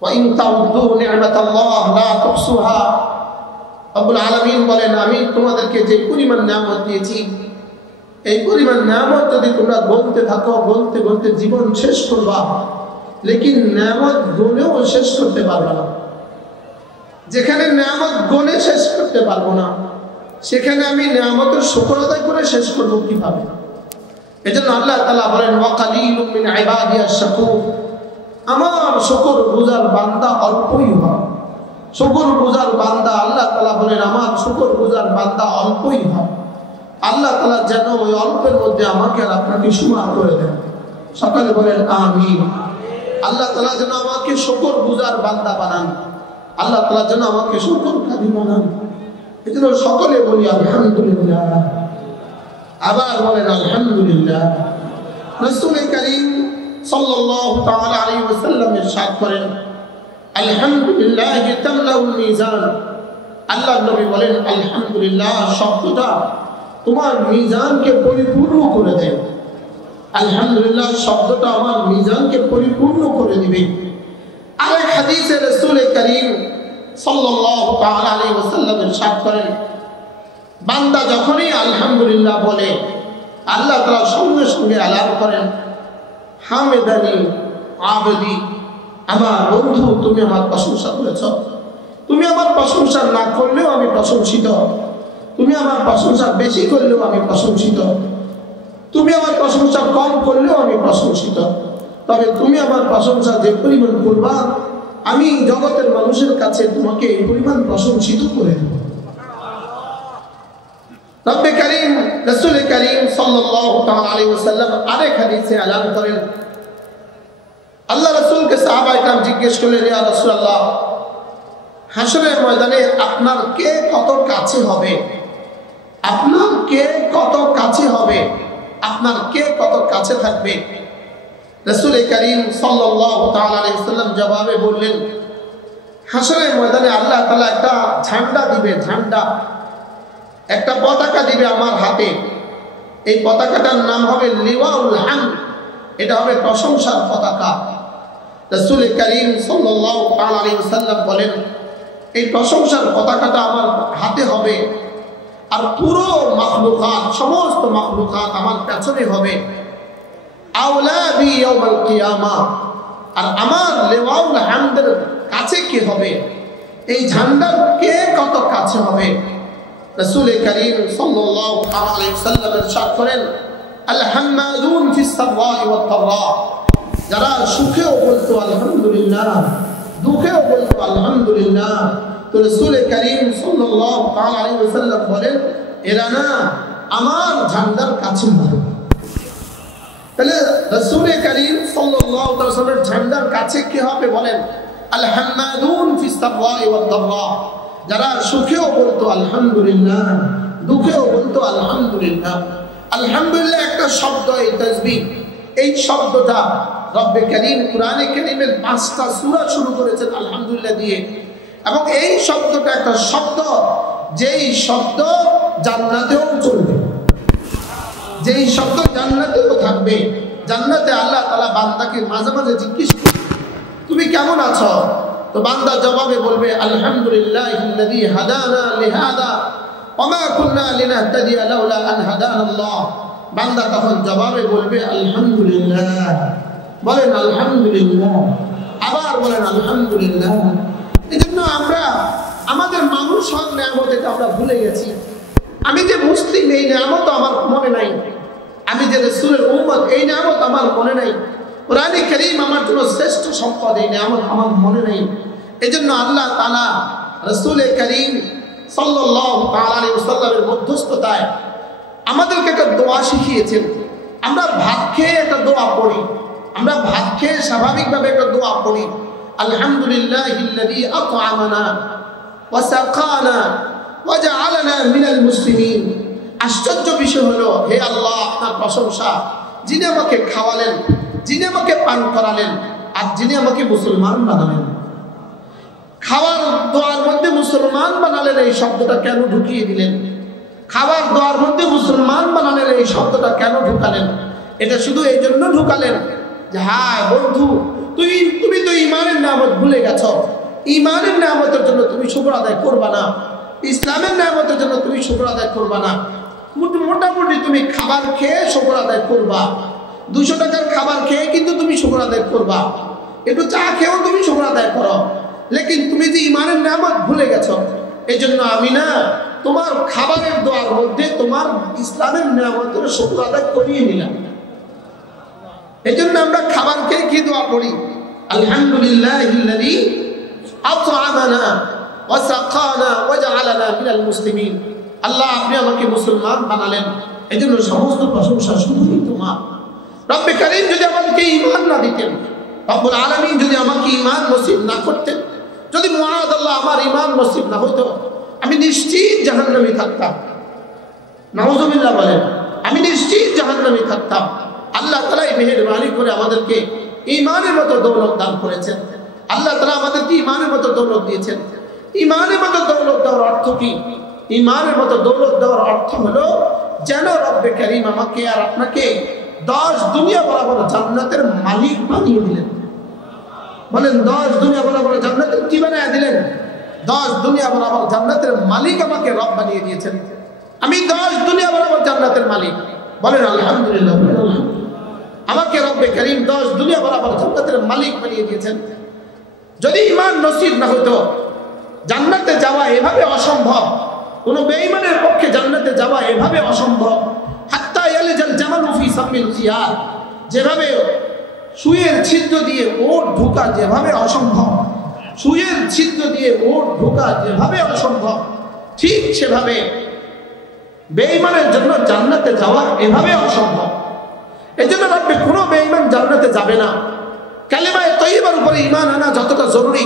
ওয়া ইন তাউদ্দু নি'মাতাল্লাহ লা তুহসুহা। রব্বুল আলামিন বলেন, আমি তোমাদেরকে যে পরিমাণ নিয়ামত দিয়েছি, এই পরিমাণ নিয়ামত যদি তোমরা গুনতে থাকো, গুনতে গুনতে জীবন শেষ করবা, লেকিন নিয়ামত গুনেও শেষ করতে পারবে না। যেখানে নিয়ামত গুনে শেষ করতে পারবো না, সেখানে আমি নিয়ামতের শুকর আদায় করে শেষ করবো কিভাবে? এজন্য আল্লাহ তাআলা বলেন, ওয়া কালিলুম মিন ইবাদিয়াশ শাকুর। আমার শুকর গুজার বান্দা অল্পই হয়। শুকর গুজার বান্দা, আল্লাহ তাআলা বলেন, আমার শুকর গুজার বান্দা অল্পই হয়। আল্লাহ তাআলা যেন ওই অল্পের মধ্যে আমাকে আর আপনাকে সুমার করে দেন। সকালে বলেন আমিন। আল্লাহ তাআলা যেন আমাকে শুকর গুজার বান্দা বানান। আল্লাহ তাআলা যেন আমাকে শুকরকারী বানান। এজন্য সকলে বলি আলহামদুলিল্লাহ। আবার বলেন আলহামদুলিল্লাহ। রাসূল কারীম সাল্লাল্লাহু তাআলা আলাইহি ওয়াসাল্লাম ইরশাদ করেন, আলহামদুলিল্লাহি তামলাউল মিজান। আল্লাহ নবী বলেন, আলহামদুলিল্লাহ শব্দটা তোমার মিজানকে পরিপূর্ণ করে দেয়। আলহামদুলিল্লাহ শব্দটা আমার মিজানকে পরিপূর্ণ করে দিবে। আরেক হাদিসে রাসূল কারীম সাল্লাল্লাহু তাআলা আলাইহি ওয়াসাল্লাম ইরশাদ করেন, বান্দা যখনই আলহামদুলিল্লাহ বলে, আল্লাহ তাআলা সঙ্গে সঙ্গে এলান করেন, হামেদানি আবদি, আমার বন্ধু তুমি আমার প্রশংসা করেছ। তুমি আমার প্রশংসা না করলেও আমি প্রশংসিত, তুমি আমার প্রশংসা বেশি করলেও আমি প্রশংসিত, তুমি আমার প্রশংসা কম করলেও আমি প্রশংসিত। তবে তুমি আমার প্রশংসা যে পরিমাণ করবা, আমি জগতের মানুষের কাছে তোমাকে এই পরিমাণ প্রশংসিত করে দেব। রব্বে কারীম রাসূল কারীম সাল্লাল্লাহু তাআলা আলাইহি ওয়াসাল্লাম আরেক হাদিসে এলান করেন, আল্লাহ রাসূলকে সাহাবায়ে کرام জিজ্ঞেস করলেন, ইয়া রাসূলুল্লাহ, হাশরের ময়দানে আপনার কে কত কাছে হবে? আপনার কে কত কাছে হবে? আপনার কে কত কাছে থাকবে? রাসূল কারীম সাল্লাল্লাহু তাআলা আলাইহি ওয়াসাল্লাম জবাবে বললেন, হাশরের ময়দানে আল্লাহ তাআলা একটা ঝান্ডা দিবে, ঝান্ডা, একটা পতাকা দিবে আমার হাতে। এই পতাকাটার নাম হবে লিওয়াউল হামদ। এটা হবে প্রশংসার পতাকা। রাসূল কারীম সাল্লাল্লাহু তাআলা আলাইহি ওয়াসাল্লাম বলেন, এই প্রশংসার পতাকাটা আমার হাতে হবে, আর পুরো মাখলুকাত, সমস্ত মাখলুকাত আমার পেছনে হবে। আওলাবি ইয়াউমাল কিয়ামাহ। আর আমার লিওয়াউল হামদের কাছে কি হবে? এই ঝান্ডার কে কত কাছে হবে? রাসূল কারীম সাল্লাল্লাহু আলাইহি ওয়াসাল্লাম ইরশাদ করেন, আল হাম্মাদুন ফিস সারওয়া'i ওয়াত তাররা। যারা সুখেও বলতো আলহামদুলিল্লাহ, দুঃখেও বলতো আলহামদুলিল্লাহ। তো রাসূল কারীম সাল্লাল্লাহু আলাইহি ওয়াসাল্লাম বলেন, এরা না আমার ঝান্ডার কাছে হবে। তাহলে রাসূল কারীম সাল্লাল্লাহু আলাইহি ওয়াসাল্লামের ঝান্ডার কাছে কি হবে বলেন? আল হাম্মাদুন ফিস সারওয়া'i ওয়াত তাররা। যারা সুখেও বলতো আলহামদুলিল্লাহ, দুঃখেও বলতো আলহামদুলিল্লাহ। আলহামদুলিল্লাহ একটা শব্দ, এই তাসবিহ, এই শব্দটা রব্বে কারীম কোরআনে কারীমের 5টা সূরা শুরু করেছেন আলহামদুলিল্লাহ দিয়ে। এবং এই শব্দটা একটা শব্দ, যেই শব্দ জান্নাতেও চলবে, যেই শব্দ জান্নাতেও থাকবে। জান্নাতে আল্লাহ তাআলা বান্দাকে মাঝে মাঝে জিজ্ঞেস করবে, তুমি কেমন আছো? তো বান্দা জবাবে বলবে, আলহামদুলিল্লাহিল্লাযী হাদানা লিহাদা ওয়া মা কুন্না লিনাহতাদিয়া লাউলা আন হাদানাল্লাহ। বান্দা তখন জবাবে বলবে আলহামদুলিল্লাহ। বলেন আলহামদুলিল্লাহ, আবার বলেন আলহামদুলিল্লাহ। এজন্য আমরা আমাদের মানুষ হক নিয়ামত এটা আমরা ভুলে গেছি। আমি যে মুসলিম, এই নিয়ামত আমার মনে নাই। আমি যে রাসূলের উম্মত, এই নিয়ামত আমার মনে নাই। কোরআনে কারীম আমার জন্য শ্রেষ্ঠ সম্পদ, এই নিয়ামত আমার মনে নেই। এজন্য আল্লাহ তাআলা রাসূল কারীম সাল্লাল্লাহু তাআলা আলাইহি ওয়াসাল্লামের মধ্যস্থতায় আমাদেরকে একটা দোয়া শিখিয়েছেন। আমরা ভাত খেয়ে একটা দোয়া পড়ি, আমরা ভাত খেয়ে স্বাভাবিকভাবে একটা দোয়া পড়ি, আলহামদুলিল্লাহিল্লাযী আত'আমানা ওয়া সাকানা ওয়া জা'আলানা মিনাল মুসলিমিন। আশ্চর্য বিষয় হলো, হে আল্লাহ, আপনার প্রশংসা, যিনি আমাকে খাওয়ালেন, যিনি আমাকে পান করালেন, আর যিনি আমাকে মুসলমান বানালেন। খাওয়ার দোয়ার মধ্যে মুসলমান বানালেন, এই শব্দটা কেন ঢুকিয়ে দিলেন? খাবার দোয়ার মধ্যে মুসলমান বানালেন, এই শব্দটা কেন ঢুকালেন? এটা শুধু এই জন্য ঢুকালেন যে, হ্যাঁ বন্ধু, তুমি তো ঈমানের নিয়ামত ভুলে গেছো। ঈমানের নিয়ামতের জন্য তুমি শুকর আদায় করবা না, ইসলামের নিয়ামতের জন্য তুমি শুকর আদায় করবা না। মোটামুটি তুমি খাবার খেয়ে শুকর আদায় করবা, 200 টাকার খাবার খেয়ে কিন্তু তুমি শুকর আদায় করবা, একটু চা খেয়েও তুমি শুকর আদায় করো। লেকিন তুমি যে ঈমানের নিয়ামত ভুলে গেছো, এই জন্য আমি না তোমার খাবারের দোয়ার মধ্যে তোমার ইসলামের নিয়ামতের শুকর আদায় করিয়ে নিলাম। এই জন্য আমরা খাবার খেয়ে কি দোয়া করি? আলহামদুলিল্লাহিল্লাযী আত'আমানা ওয়া সাকানা ওয়া জাআলানা মিনাল মুসলিমিন। আল্লাহ আপনি আমাকে মুসলমান বানালেন, এই জন্য সমস্ত প্রশংসা শুধুই তোমার। রব্বে কারীম যদি আমাকে ঈমান না দিতেন, রব্বুল আলামিন যদি আমাকে ঈমান নসিব না করতেন, যদি মুআযাল্লাহ আমার ঈমান নসিব না হতো, আমি নিশ্চিত জাহান্নামে থাকতাম। নাউযুবিল্লাহ বলেন, আমি নিশ্চিত জাহান্নামে থাকতাম। আল্লাহ তাআলা মেহেরবানি করে আমাদেরকে ঈমানের মতো দৌলত দান করেছেন। আল্লাহ তাআলা আমাদেরকে ঈমানের মতো দৌলত দিয়েছেন। ঈমানের মতো দৌলত দেওয়ার অর্থ কি? ঈমানের মতো দৌলত দেওয়ার অর্থ হলো যেন রব্বে কারীম আমাকে আর আপনাকে 10 দুনিয়া বরাবর জান্নাতের মালিক বানিয়ে দিলেন। বলেন 10 দুনিয়া বরাবর জান্নাতের কি বানিয়ে দিলেন? 10 দুনিয়া বরাবর জান্নাতের মালিক আমাকে রব বানিয়ে দিয়েছেন। আমি 10 দুনিয়া বরাবর জান্নাতের মালিক। বলেন আলহামদুলিল্লাহ। আমাকে রব্বে কারীম 10 দুনিয়া বরাবর জান্নাতের মালিক বানিয়ে দিয়েছেন। যদি ঈমান নসিব না হতো, জান্নাতে যাওয়া এভাবে অসম্ভব। কোন বেঈমানের পক্ষে জান্নাতে যাওয়া এভাবে অসম্ভব। হাত্তা ইয়ালিজাল জামালু ফি সামিল খিয়ার, যেভাবে সুইয়ের ছিদ্র দিয়ে ওট ঢোকা যেভাবে অসম্ভব, সুইয়ের ছিদ্র দিয়ে ওট ঢোকা যেভাবে অসম্ভব, ঠিক সেভাবে বেঈমানের জন্য জান্নাতে যাওয়া এভাবে অসম্ভব। এজন্য রব্বে কোনো বেঈমান জান্নাতে যাবে না। কালিমায়ে তাইয়্যিবার উপরে ঈমান আনা যতটা জরুরি,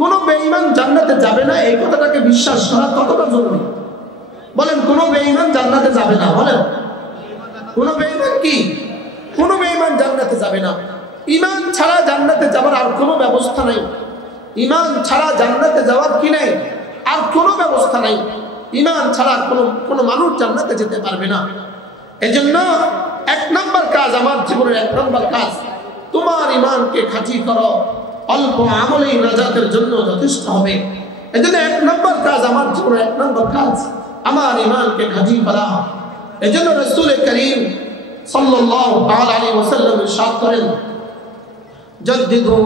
কোনো বেঈমান জান্নাতে যাবে না এই কথাটাকে বিশ্বাস করা ততটা জরুরি। বলেন কোনো বেঈমান জান্নাতে যাবে না। বলেন কোনো বেঈমান কি? কোনো বেঈমান জান্নাতে যাবে না। ঈমান ছাড়া জান্নাতে যাওয়ার আর কোনো ব্যবস্থা নাই। ঈমান ছাড়া জান্নাতে যাওয়ার কি নাই? আর কোনো ব্যবস্থা নাই। ঈমান ছাড়া কোনো মানুষ জান্নাতে যেতে পারবে না। এজন্য 1 নম্বর কাজ, আমার জীবনের 1 নম্বর কাজ, তোমার ঈমানকে খাঁটি করো। অল্প আমলেই নাজাতের জন্য যথেষ্ট হবে। এজন্য 1 নম্বর কাজ, আমার জীবনের 1 নম্বর কাজ, আমার ঈমানকে খাঁটি করা। এজন্য রাসূল করিম সাল্লাল্লাহু তাআলা আলাইহি ওয়াসাল্লাম ইরশাদ করেন, জাদ্দিদু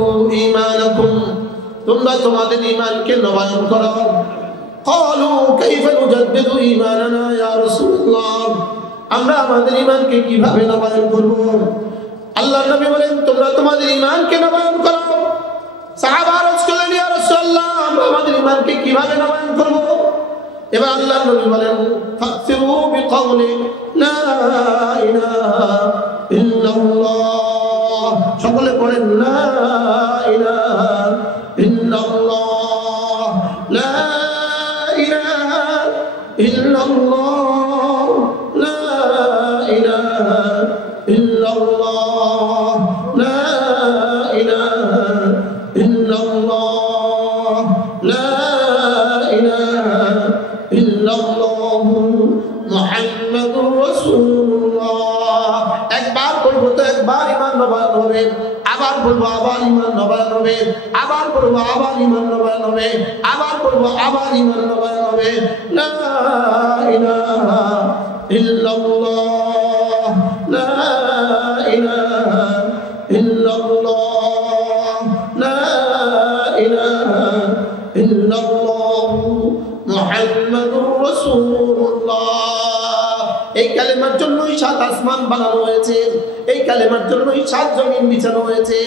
ঈমানাকুম, তোমরা তোমাদের ঈমানকে নবায়ন করো। ক্বালু কাইফা নুজাদ্দিদু ঈমানানা ইয়া রাসূলুল্লাহ, আমরা আমাদের ঈমানকে কিভাবে নবায়ন করব? আল্লাহর নবী বলেন, তোমরা তোমাদের ঈমানকে নবায়ন করো। সাহাবারা আরজ করলেন, ইয়া রাসূলুল্লাহ, আমরা আমাদের ঈমানকে কিভাবে নবায়ন করব? এবার আল্লাহর নবী বলেন, ফাকসিরু বিকাউলি লা ইলাহা ইল্লাল্লাহ। সকলে পড়েন লা ইলাহা ইল্লাল্লাহ, লা ইলাহা ইল্লাল্লাহ, লা ইলাহা ইল্লাল্লাহ, লা ইলাহা ইল্লাল্লাহ, লা ইলাহা ইল্লাল্লাহ মুহাম্মাদুর রাসূলুল্লাহ। একবার বলবো তো একবার ঈমান নবায়ন হবে, আবার বলবো আবার ঈমান নবায়ন হবে, আবার বলবো আবার ঈমান নবায়ন হবে, আবার বলবো আবার ঈমান নবায়ন হবে। লা ইলাহা ইল্লাল্লাহ, লা ইলাহা ইল্লাল্লাহ, লা ইলাহা ইল্লাল্লাহ মুহাম্মাদুর রাসূলুল্লাহ। এই কালেমার জন্যই 7 আসমান বানানো হয়েছে, এই কালেমার জন্যই 7 জমিন বিছানো হয়েছে।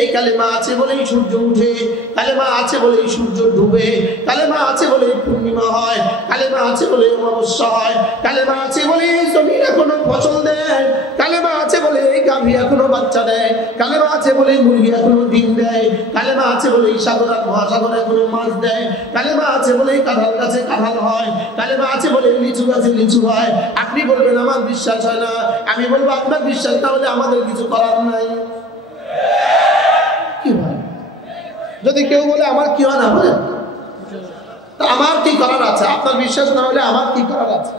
এই কালেমা আছে বলেই সূর্য উঠে, কালেমা আছে বলেই সূর্য ডুবে, কালেমা আছে বলেই পূর্ণিমা হয়, কালেমা আছে বলেই অমাবস্যা হয়, কালেমা আছে বলেই জমিন এখনো ফসল দেয়, কালেমা আছে বলে এই গাভী এখনো বাচ্চা দেয়, কালেমা আছে বলে মুরগি এখনো ডিম দেয়, কালেমা আছে বলে সাগর আর মহাসাগর এখনো মাছ দেয়, কালেমা আছে বলে কাঁঠাল গাছে কাঁঠাল হয়, কালেমা আছে বলে লিচু গাছে লিচু হয়। আপনি বলবেন আমার বিশ্বাস হয় না, আমি বলবো আপনার বিশ্বাস না হলে আমাদের কিছু করার নাই। কি হয় যদি কেউ বলে আমার কি হয় না, বলে আমার কি করার আছে? আপনার বিশ্বাস না হলে আমার কি করার আছে?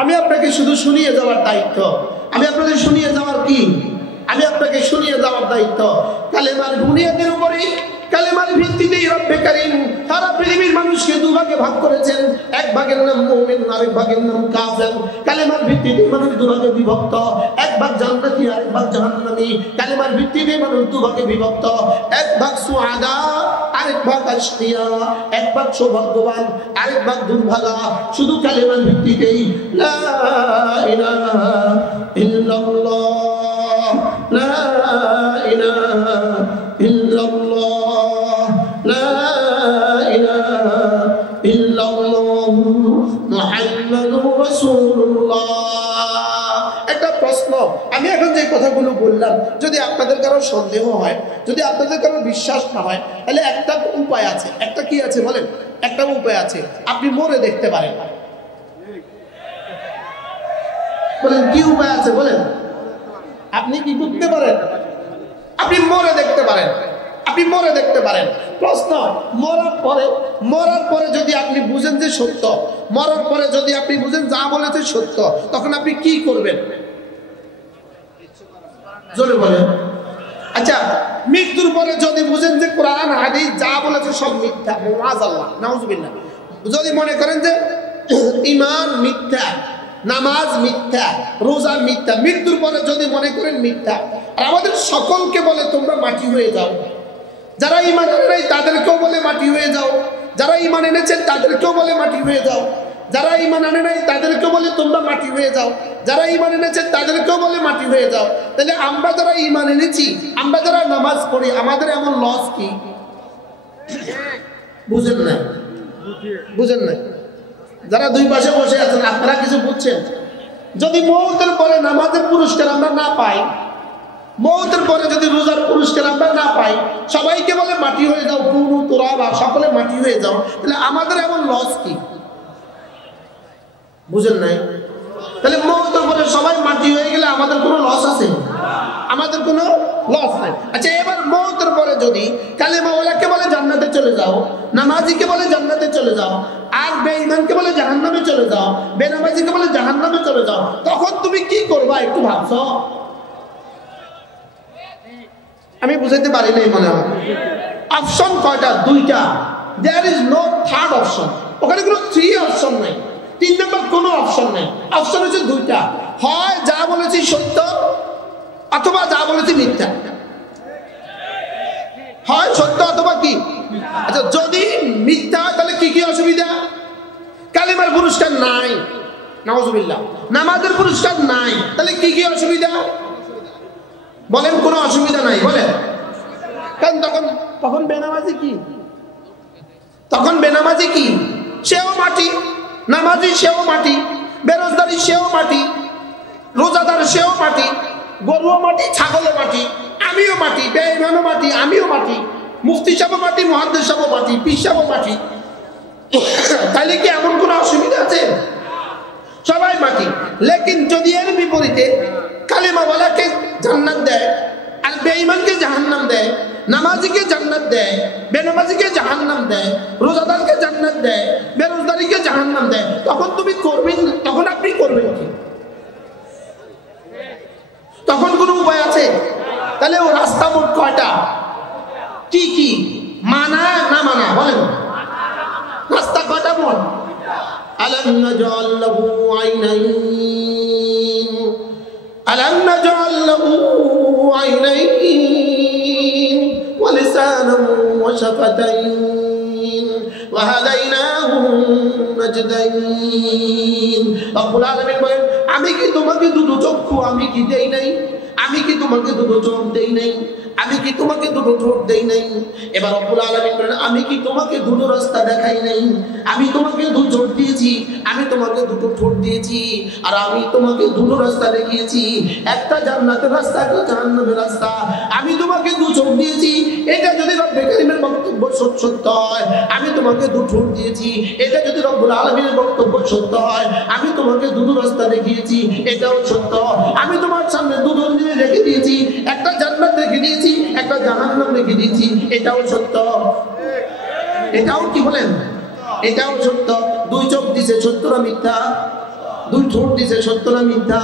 আমি আপনাকে শুধু শুনিয়ে যাওয়ার দায়িত্ব। আমি আপনাদের শুনিয়ে যাওয়ার কি আমি আপনাকে শুনিয়ে দেওয়ার দায়িত্ব। কালেমার বুনিয়াদের উপরেই, কালেমার ভিত্তিতেই রব্বে কারীম সারা পৃথিবীর মানুষকে দুভাগে ভাগ করেছেন। এক ভাগের নাম মুমিন, আরেক ভাগের নাম কাফের। কালেমার ভিত্তিতে মানুষ দুভাগে বিভক্ত, এক ভাগ জান্নাতি, আরেক ভাগ জাহান্নামী। কালেমার ভিত্তিতে মানুষ দুভাগে বিভক্ত, এক ভাগ সুআদা, আরেক ভাগ আশকিয়া। এক ভাগ সৌভাগ্যবান, আরেক ভাগ দুর্ভাগা। শুধু কালেমার ভিত্তিতেই লা ইলাহা ইল্লাল্লাহ, লা ইলাহা ইল্লাল্লাহ, লা ইলাহা ইল্লাল্লাহ মুহাম্মাদুর রাসূলুল্লাহ। একটা প্রশ্ন, আমি এখন যে কথাগুলো বললাম, যদি আপনাদের কারো সন্দেহ হয়, যদি আপনাদের কারো বিশ্বাস না হয়, তাহলে একটা উপায় আছে। একটা কি আছে বলেন? একটা উপায় আছে, আপনি মরে দেখতে পারেন। বলেন কি উপায় আছে বলেন? আপনি কি করতে পারেন? আপনি মরে দেখতে পারেন, আপনি মরে দেখতে পারেন। প্রশ্ন, মরার পরে যদি আপনি বুঝেন যে সত্য, মরার পরে যদি আপনি বুঝেন যা বলেছে সত্য, তখন আপনি কি করবেন? জোরে বলেন। আচ্ছা, মৃত্যুর পরে যদি বুঝেন যে কোরআন হাদিস যা বলেছে সব মিথ্যা, মাআযাল্লাহ, নাউযুবিল্লাহ, যদি মনে করেন যে ঈমান মিথ্যা, নামাজ মিথ্যা, রোজা মিথ্যা, মৃত্যুর পরে যদি মনে করেন মিথ্যা, আর আমাদের সকলকে বলে তোমরা মাটি হয়ে যাও। যারা ঈমান আনে নাই তাদেরকেও বলে মাটি হয়ে যাও, যারা ঈমান এনেছেন তাদেরকেও বলে মাটি হয়ে যাও, যারা ঈমান আনে নাই তাদেরকেও বলে তোমরা মাটি হয়ে যাও, যারা ঈমান এনেছেন তাদেরকেও বলে মাটি হয়ে যাও। তাহলে আমরা যারা ঈমান এনেছি, আমরা যারা নামাজ পড়ি, আমাদের এমন লস কি? বুঝেন না? বুঝেন না? যারা দুই পাশে বসে আছেন, আপনারা কিছু বুঝছেন? যদি মওতের পরে নামাজের পুরস্কার আমরা না পাই, মওতের পরে যদি রোজার পুরস্কার আমরা না পাই, সবাইকে বলে মাটি হয়ে যাও, কুনু তুরাবা, সকলে মাটি হয়ে যাও, তাহলে আমাদের এমন লস কি? বুঝেন নাই? তাহলে মওতের পরে সবাই মাটি হয়ে গেলে আমাদের কোনো লস আছে? আমাদের কোনো লস নাই। আচ্ছা, এবার মওতের পরে যদি কালেমাওয়ালাকে বলে জান্নাতে চলে যাও, নামাজিকে বলে জান্নাতে চলে যাও, আর বেঈমানকে বলে জাহান্নামে চলে যাও, বেনামাজিকে বলে জাহান্নামে চলে যাও, তখন তুমি কি করবা একটু ভাবছো? আমি বুঝাইতে পারি নাই মনে হয়। অপশন কয়টা? দুইটা। There is no third option. ওখানে কোনো থ্রি অপশন নাই, তিন নম্বর কোনো অপশন নাই। অপশন হচ্ছে দুইটা, হয় যা বলেছি সত্য, অথবা যা বলেছি মিথ্যা। হয় সত্য অথবা কি? আচ্ছা, যদি মিথ্যা তাহলে কি কি অসুবিধা? কালেমার পুরস্কার নাই, নাউযুবিল্লাহ। নামাজের পুরস্কার নাই, তাহলে কি কি অসুবিধা বলেন? কোনো অসুবিধা নাই বলেন। কারণ তখন বেনামাজি কি? তখন বেনামাজি কি? সেও মাটি। নামাজি সেও মাটি, বেরোজগারি সেও মাটি, রোজাদার সেও মাটি, গরুও মাটি, ছাগলও মাটি, আমিও মাটি, বেঈমানও মাটি, আমিও মাটি, মুফতি সাহেবও মাটি, মুহাদ্দিস সাহেবও মাটি, পীর সাহেবও মাটি। তাহলে কি এমন কোনো অসুবিধা আছে? সবাই মাটি। লেকিন যদি এর বিপরীতে কালেমাওয়ালাকে জান্নাত দেয় আর বেঈমানকে জাহান্নাম দেয়, নামাজিকে জান্নাত দেয়, বেনামাজিকে জাহান্নাম দেয়, রোজাদারকে জান্নাত দেয়, বেরোজগারিকে জাহান্নাম দেয়, তখন তুমি করবেন, তখন আপনি করবেন কি? তখন কোনো উপায় আছে? তাহলে ও রাস্তা মোট কয়টা? কি কি? মানা না মানা বলেন? রাস্তা কয়টা মোট? আলাম নাজআল লাহু আইনাইন, আলাম নাজআল লাহু আইনাইন ওয়া লিসানান ওয়া শাফাতাইন ওয়া হাদাইনাহু নাজদাইন। রব্বুল আলামিন বলেন, আমি কি তোমাকে দুটো চক্ষু আমি কি দেই নাই? আমি কি তোমাকে দুটো চোখ দেই নাই? আমি কি তোমাকে দুটো ঠোঁট দেই নাই? এবার রব্বুল আলামিন বলেন, আমি কি তোমাকে দুটো রাস্তা দেখাই নাই? আমি তোমাকে দুটো চোখ দিয়েছি, আমি তোমাকে দুটো ঠোঁট দিয়েছি, আর আমি তোমাকে দুটো রাস্তা দেখিয়েছি, একটা জান্নাতের রাস্তা, একটা জাহান্নামের রাস্তা। আমি তোমাকে দু চোখ দিয়েছি, এটা যদি রব্বে কারীমের বক্তব্য সত্য হয়। আমি তোমাকে দু ঠোঁট দিয়েছি, এটা যদি রব্বুল আলামিনের বক্তব্য সত্য হয়। আমি তোমাকে দুটো রাস্তা দেখিয়েছি, এটাও সত্য। আমি তোমার সামনে দুটো জিনিস রেখে দিয়েছি, একটা জান্নাত রেখে দিয়েছি, একটা জাহান্নাম রেখে দিয়েছি, এটাও সত্য। এটাও কি বলেন? এটাও সত্য। দুই চোখ দিছে, সত্য না মিথ্যা? দুই ঠোঁট দিছে সত্য না মিথ্যা?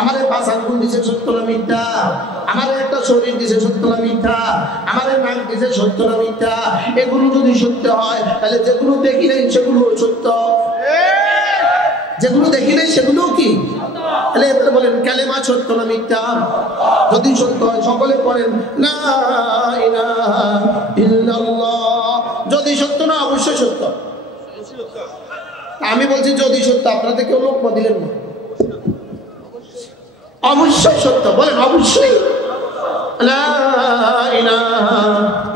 আমারে 5 আঙ্গুল দিছে সত্য না মিথ্যা? আমারে একটা শরীর দিছে সত্য না মিথ্যা? আমারে নাক দিছে সত্য না মিথ্যা? এগুলো যদি সত্য হয় তাহলে যেগুলো দেখি নাই সেগুলো সত্য, যেগুলো দেখি নাই সেগুলো কি? তাহলে এবারে বলেন কালেমা সত্য না মিথ্যা? যদি সত্য হয় সকলে পড়েন লা ইলাহা ইল্লাল্লাহ। যদি সত্য না অবশ্যই সত্য। আমি বলছি যদি সত্য, আপনাদের কেউ লোক দিলেন না। অবশ্যই সত্য, বলেন অবশ্যই। লা ইলাহা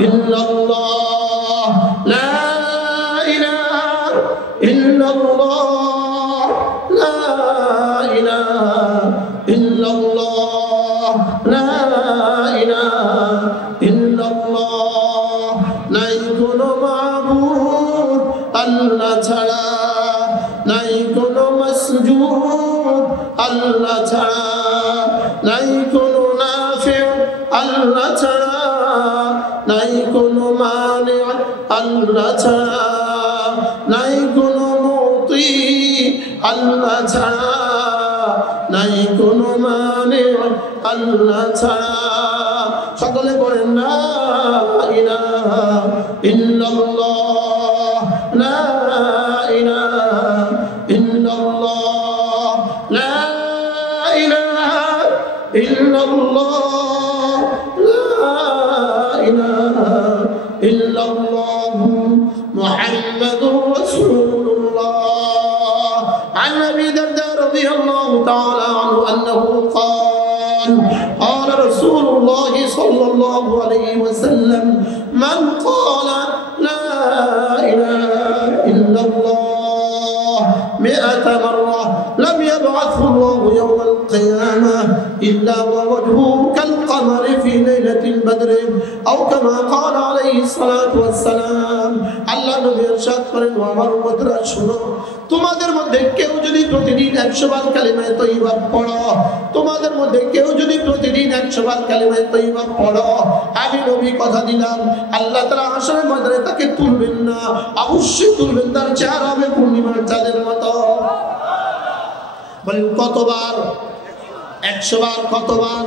ইল্লাল্লাহ, লা ইলাহা ইল্লাল্লাহ, লা ইলাহা ইল্লাল্লাহ, লা ইলাহা ইল্লাল্লাহ। নাই কোনো মাবুদ আল্লাহ ছাড়া, নাই কোনো মাসজুদ আল্লাহ ছাড়া, নাই কোনো নাফি আল্লাহ ছাড়া, নাই কোনো মানি আল্লাহ ছাড়া, নাই কোনো মুতি আল্লাহ ছাড়া, নাই কোনো মানি আল্লাহ ছাড়া। সকলে বলেন লা ইলাহা ইল্লাল্লাহ, লা ইলাহা ইল্লাল্লাহ, লা ইলাহা ইল্লাল্লাহ, লা ইলাহা ইল্লাল্লাহ মুহাম্মাদুর রাসূলুল্লাহ। عن أبي الدرداء رضي الله تعالى عنه أنه قال قال رسول الله صلى الله عليه وسلم من قال لا إله إلا الله 100 مرة لم يبعثه الله يوم القيامة إلا ووجهه كالقمر في ليلة البدر أو كما قال عليه الصلاة والسلام। আল্লাহ নবী ইরশাদ করেন, আমার উম্মতরা শুনো, তোমাদের মধ্যে কেউ যদি প্রতিদিন 100 বার কালিমা তয়্যিবা পড়ো, তোমাদের মধ্যে কেউ যদি প্রতিদিন 100 বার কালিমা তয়্যিবা পড়ো, আমি নবী কথা দিলাম আল্লাহ তাআলা হাশরের ময়দানে তাকে তুলবেন না, অবশ্যই তুলবেন, তার চেহারা হবে পূর্ণিমার চাঁদের মতো। বলেন কতবার? 100 বার। কতবার?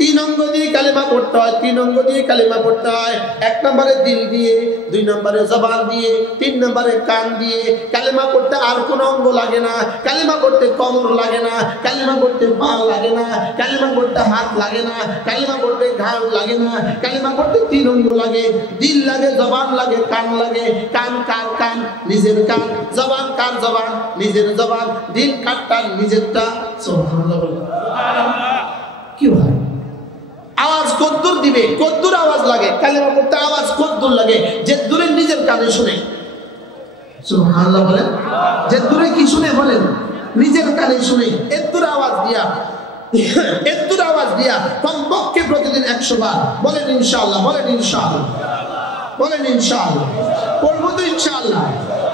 3 অঙ্গ দিয়ে কালেমা পড়তে হয়, 3 অঙ্গ দিয়ে কালেমা পড়তে হয়। 1 নম্বরে দিল দিয়ে, 2 নম্বরে জবান দিয়ে, 3 নম্বরে কান দিয়ে। কালেমা করতে আর কোনো অঙ্গ লাগে না, কালেমা করতে কোমর লাগে না, কালেমা করতে পা লাগে না, কালেমা করতে হাত লাগে না, কালেমা করতে ঘাড় লাগে না, কালেমা করতে 3 অঙ্গ লাগে, দিল লাগে, জবান লাগে, কান লাগে। কান কার কান? নিজের কান। জবান কার জবান? নিজের জবান। দিল কারটা? নিজেরটা। সুবহানাল্লাহ। কি হয়? আওয়াজ কদ্দুর দিবে, কদ্দুর আওয়াজ লাগে, কালেমা পড়তে আওয়াজ কদ্দুর লাগে, যে দূরে নিজের কানে শুনে। সুবহানাল্লাহ বলেন। যে দূরে কি শুনে বলেন? নিজের কানে শুনে। এদ্দুর আওয়াজ দিয়া, এদ্দুর আওয়াজ দিয়া কমপক্ষে প্রতিদিন 100 বার বলেন ইনশাআল্লাহ, বলেন ইনশাআল্লাহ, বলেন ইনশাআল্লাহ। পড়বো তো ইনশাআল্লাহ।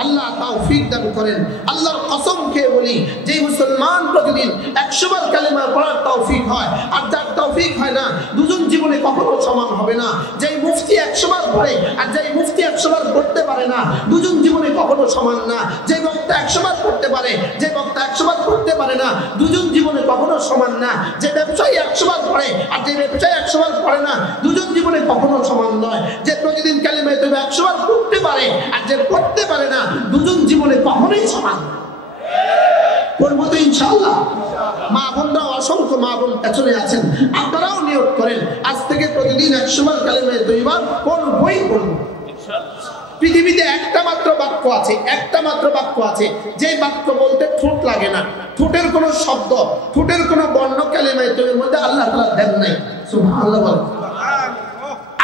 আল্লাহ তৌফিক দান করেন। আল্লাহর কসম খেয়ে বলি, যে মুসলমান প্রতিদিন 100 বার কালেমা পড়ার তৌফিক হয় আর যার তৌফিক হয় না, দুজন জীবনে কখনো সমান হবে না। যেই মুফতি 100 বার পড়ে আর যেই মুফতি 100 বার পড়তে পারে না, দুজন জীবনে কখনো সমান না। যে বক্তা 100 বার পড়তে পারে, যে বক্তা 100 বার পড়তে পারে না, দুজন জীবনে কখনো সমান না। যে ব্যবসায়ী 100 বার পড়ে আর যে ব্যবসায়ী 100 বার পড়ে না, দুজন জীবনে কখনো সমান নয়। যে প্রতিদিন কালেমা তবে 100 বার পড়তে পারে আর যে পড়তে পারে না, দুজন জীবনে কখনোই সমান। পড়বো তো ইনশাআল্লাহ। মা বোনরা, অসংখ্য মা বোন পেছনে আছেন, আপনারাও নিয়ত করেন আজ থেকে প্রতিদিন 100 বার কালেমা তয়্যিবা পড়বই পড়বো ইনশাআল্লাহ। পৃথিবীতে একটা মাত্র বাক্য আছে, একটা মাত্র বাক্য আছে যে বাক্য বলতে ঠোঁট লাগে না, ঠোঁটের কোনো শব্দ, ঠোঁটের কোনো বর্ণ কালেমা তয়্যিবার মধ্যে আল্লাহ তাআলা দেন নাই। সুবহানাল্লাহ বলেন।